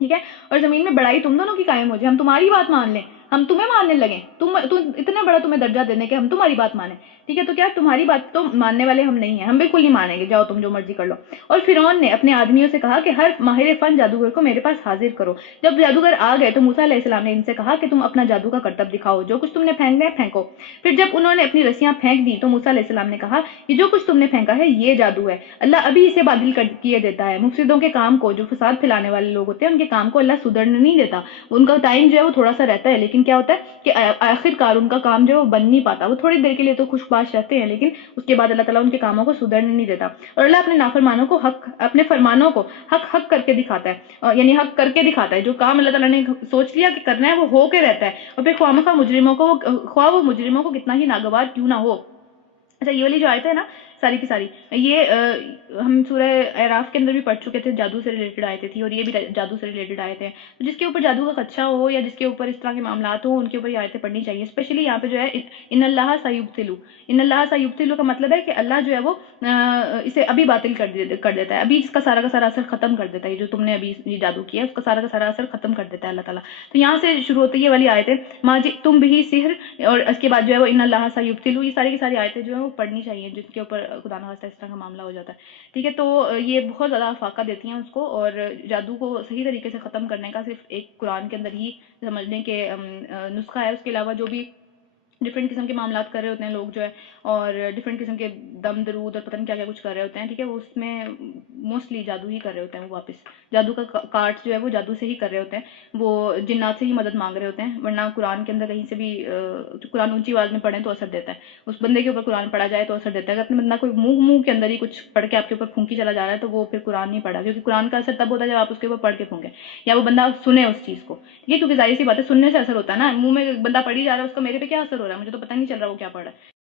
ٹھیک ہے، اور زمین میں بڑائی تم دونوں کی قائم ہو جائے، ہم تمہاری بات مان لیں، ہم تمہیں ماننے لگیں، تم اتنا بڑا تمہیں درجہ دینے کہ ہم تمہاری بات مانیں، ٹھیک ہے، تو کیا تمہاری بات تو ماننے والے ہم نہیں ہیں، ہم بالکل نہیں مانیں گے، جاؤ تم جو مرضی کر لو۔ اور فرعون نے اپنے آدمیوں سے کہا کہ ہر ماہر فن جادوگر کو میرے پاس حاضر کرو۔ جب جادوگر آ گئے تو موسیٰ علیہ السلام نے ان سے کہا کہ تم اپنا جادو کا کرتب دکھاؤ، جو کچھ تم نے پھینکنا ہے پھینکو۔ پھر جب انہوں نے اپنی رسیاں پھینک دی تو موسیٰ علیہ السلام نے کہا کہ جو کچھ تم نے پھینکا ہے یہ جادو ہے، اللہ ابھی اسے بادل کیے دیتا ہے، مفسدوں کے کام کو، جو فساد پھیلانے والے لوگ ہوتے ہیں ان کے کام کو اللہ سدھرنے نہیں دیتا، ان کا ٹائم جو ہے وہ تھوڑا سا رہتا ہے، لیکن کیا ہوتا ہے کہ آخر کار ان کا کام جو ہے وہ بن نہیں پاتا، وہ تھوڑی دیر کے لیے تو خوش باش رہتے ہیں لیکن اس کے بعد اللہ تعالیٰ ان کے کاموں کو سدھرنے نہیں دیتا، اور اللہ اپنے نافرمانوں کو اپنے فرمانوں کو حق کر کے دکھاتا ہے، یعنی حق کر کے دکھاتا ہے، جو کام اللہ تعالیٰ نے سوچ لیا کہ کرنا ہے وہ ہو کے رہتا ہے، اور پھر خواہ وہ مجرموں کو کتنا ہی ناگوار کیوں نہ ہو۔ اچھا، یہ والی جو آیت ہے نا ساری کی ساری یہ ہم سورہ اعراف کے اندر بھی پڑھ چکے تھے، جادو سے ریلیٹڈ آیتیں تھی، اور یہ بھی جادو سے ریلیٹڈ آیتیں ہیں. تو جس کے اوپر جادو کا خدشہ ہو یا جس کے اوپر اس طرح کے معاملات ہوں، ان کے اوپر یہ آیتیں پڑھنی چاہیے. اسپیشلی یہاں پہ جو ہے ان اللہ سیبطلو، ان اللہ سیبطلو کا مطلب ہے کہ اللہ جو ہے وہ اسے ابھی باطل کر دیتا ہے، ابھی اس کا سارا اثر ختم کر دیتا ہے. جو تم نے ابھی یہ جادو کیا ہے اس کا سارا اثر ختم کر دیتا ہے اللہ تعالیٰ. تو یہاں سے شروع ہوتی ہے یہ والی آیتیں، ما جئتم بہ سحر، اور اس کے بعد جو ہے وہ ان اللہ سیبطلو. یہ ساری کی ساری آیتیں جو ہیں وہ پڑھنی چاہیے جن کے اوپر خدا نخواستہ اس طرح کا معاملہ ہو جاتا ہے. ٹھیک ہے، تو یہ بہت زیادہ افاقہ دیتی ہیں اس کو، اور جادو کو صحیح طریقے سے ختم کرنے کا صرف ایک قرآن کے اندر ہی سمجھنے کے نسخہ ہے. اس کے علاوہ جو بھی ڈفرینٹ قسم کے معاملات کر رہے ہوتے ہیں لوگ جو ہے، اور ڈفرینٹ قسم کے دم درود اور پتہ نہیں کیا کیا کچھ کر رہے ہوتے ہیں، ٹھیک ہے، وہ اس میں موسٹلی جادو ہی کر رہے ہوتے ہیں. وہ واپس جادو کا کارڈ جو ہے وہ جادو سے ہی کر رہے ہوتے ہیں، وہ جنات سے ہی مدد مانگ رہے ہوتے ہیں. ورنہ قرآن کے اندر کہیں سے بھی قرآن اونچی آواز میں پڑھیں تو اثر دیتا ہے، اس بندے کے اوپر قرآن پڑھا جائے تو اثر دیتا ہے. اگر اپنے بندہ کوئی منہ کے اندر ہی کچھ پڑھ کے آپ کے اوپر پھونکی چلا جا رہا ہے تو وہ پھر قرآن نہیں پڑھا، کیونکہ قرآن کا اثر تب ہوتا ہے جب آپ اس کے اوپر پڑھ کے پھونکیں یا وہ بندہ سنے اس چیز کو. یہ کیونکہ ظاہر سی بات ہے، سننے سے اثر ہوتا ہے نا. منہ میں بندہ پڑھی جا رہا ہے، اس کا میرے پہ کیا اثر ہو رہا ہے، مجھے تو پتہ نہیں چل رہا وہ کیا پڑھ رہا ہے.